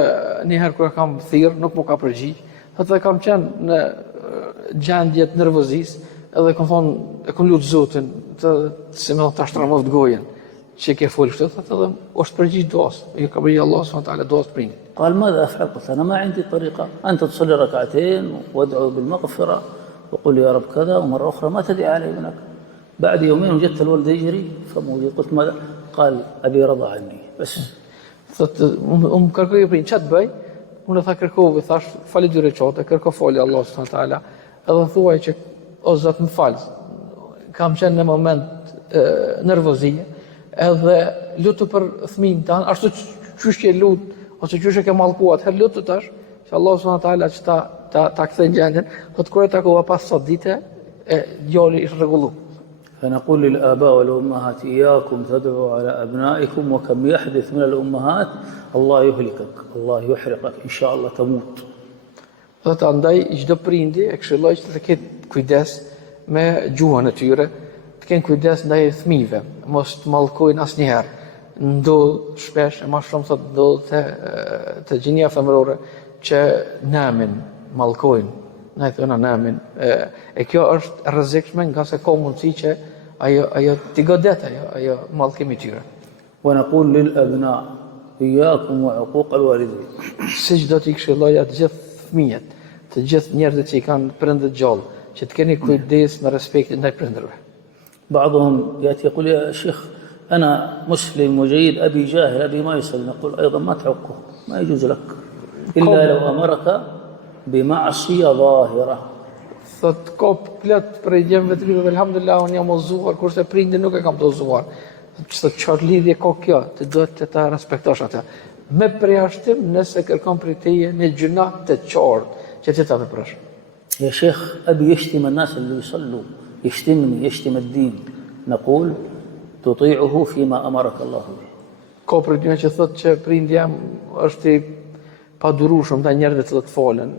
një herë kur kam thirr, nuk më ka përgjigj. Thot dhe kam qenë në gjendje të nervozisë, edhe kam thonë, e kam lutë Zotin se më ta shtrëmov të gojen që ke folë kështu, thot edhe është përgjigj duas. Ju ka bërë Allah subhanahu wa taala duas prindit. قال ماذا أفعل؟ قلت أنا ما عندي طريقة، أنت تصلي ركعتين وادعو بالمغفرة وقل يا رب كذا، ومرة أخرى ما تدعي علي ابنك. بعد يومين وجدت الولد يجري فموجود. قلت ماذا؟ قال أبي رضى عني بس. Thot unë kërkoj prin çat bëj, unë tha kërkova, thash fali dy recate, kërko fali Allah subhanahu wa taala, edhe thuaj që o Zot më fal. Kam qenë në moment nervozie, edhe lutu për fëmin tan, ashtu çysh që lut ose çysh e ke mallkuat, her lutu tash, që Allah subhanahu wa taala që ta kthej gjendjen, thot kur e takova pas sot dite, djali ishte rregullu. فنقول للآباء والأمهات إياكم تدعوا على أبنائكم، وكم يحدث من الأمهات الله يهلكك، الله يحرقك، إن شاء الله تموت. Thot andaj çdo prindi e këshilloj që të ketë kujdes me gjuhën e tyre, të kenë kujdes ndaj fëmijëve, mos të mallkojnë asnjëherë. Ndodh shpesh, e më shumë thot ndodh te gjinia femërore që namin mallkojnë, na i thonë namin. E kjo është rrezikshme nga se ka mundësi që ajo t'i godet ajo mallkimi i tyre. ونقول للأبناء إياكم وعقوق الوالدين. Siç do t'i këshilloja të gjithë fëmijët, të gjithë njerëzit që i kanë prindër gjallë, që të keni kujdes me respektin ndaj prindërve. بعضهم يأتي يقول يا شيخ أنا مسلم وجيد، أبي جاهل، أبي ما يصلي. نقول أيضا ما تعقه، ما يجوز لك إلا لو أمرك بمعصية ظاهرة. Thot ka plot për gjëmve të tyre, alhamdulillah unë jam udhëzuar, kurse prindi nuk e kam të udhëzuar. Çfarë çfarë lidhje ka kjo? Ti duhet të ta respektosh atë. Me përjashtim nëse kërkon prej teje në gjuna të qartë që ti ta veprosh. يا شيخ أبي يشتم الناس اللي يصلوا، يشتمني، يشتم الدين. نقول تطيعه فيما أمرك الله به. Ka për dyne që thot që prindi jam është i padurueshëm ndaj njerëzve të falen,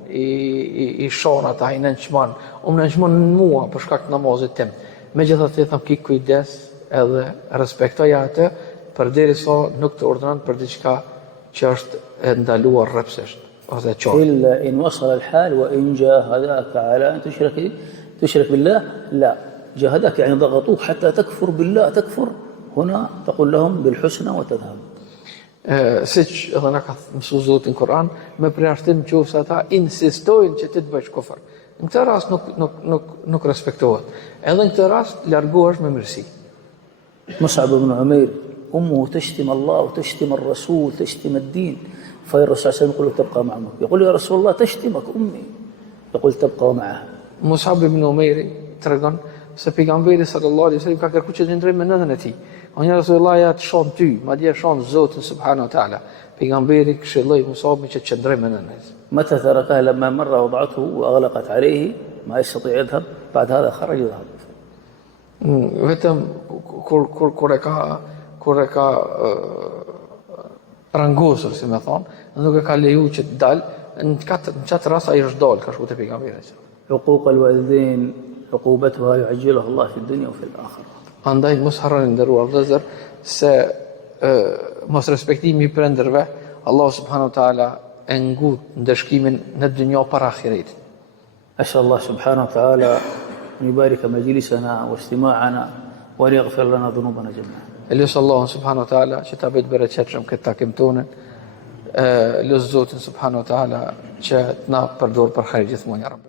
i shon ata, i nënçmon. Unë nënçmon mua për shkak të namazit tim. Megjithatë i them ki kujdes edhe respektoj atë përderisa nuk të urdhëron për diçka që është e ndaluar rrepsisht ose e qartë. إلا إن وصل الحال وإن جاهداك على أن تشرك بالله، لا، جاهداك يعني ضغطوك حتى تكفر بالله، تكفر، هنا تقول لهم بالحسنى وتذهب. siç edhe na ka mësuar Zoti në Kur'an, me përjashtim nëse ata insistojnë që ti të bësh kufër. Në këtë rast nuk respektohet. Edhe në këtë rast largohesh me mirësi. مصعب بن عمير أمه تشتم الله وتشتم الرسول تشتم الدين فالرسول صلى الله عليه وسلم يقول له تبقى مع أمك يقول يا رسول الله تشتمك أمي يقول تبقى معها Musab ibn Umejri tregon se pejgamberi sallallahu alaihi wasallam ka kërkuar që të ndrejë me nënën e tij. O një Rasulullah ja të shon ty, madje shon Zotin subhanahu wa taala. Pejgamberi këshilloi Musabin që të qëndrojë me nënën e tij. متى تركها لما مر وضعته وأغلقت عليه ما يستطيع يذهب بعد هذا خرج يذهب Vetëm kur e ka rangosur, si me thonë, nuk e ka leju që të dalë, në qatë rast ai është dalë, ka shku te pejgamberi. عقوق الوالدين عقوبتها يعجلها الله في الدنيا وفي الآخرة Andaj mos harroni nderuar vëllezër se mos respektimi i prindërve, Allah subhanahu wa taala e ngut ndëshkimin në dynjë para ahiretit. أسأل الله سبحانه وتعالى أن يبارك مجلسنا واجتماعنا وأن يغفر لنا ذنوبنا جميعا. Elos Allahun subhanahu wa taala që ta bëj të bereqetshëm këtë takim tonë. Los Zotin subhanahu wa taala që të na përdor për hajr gjithmonë ya Rabbi.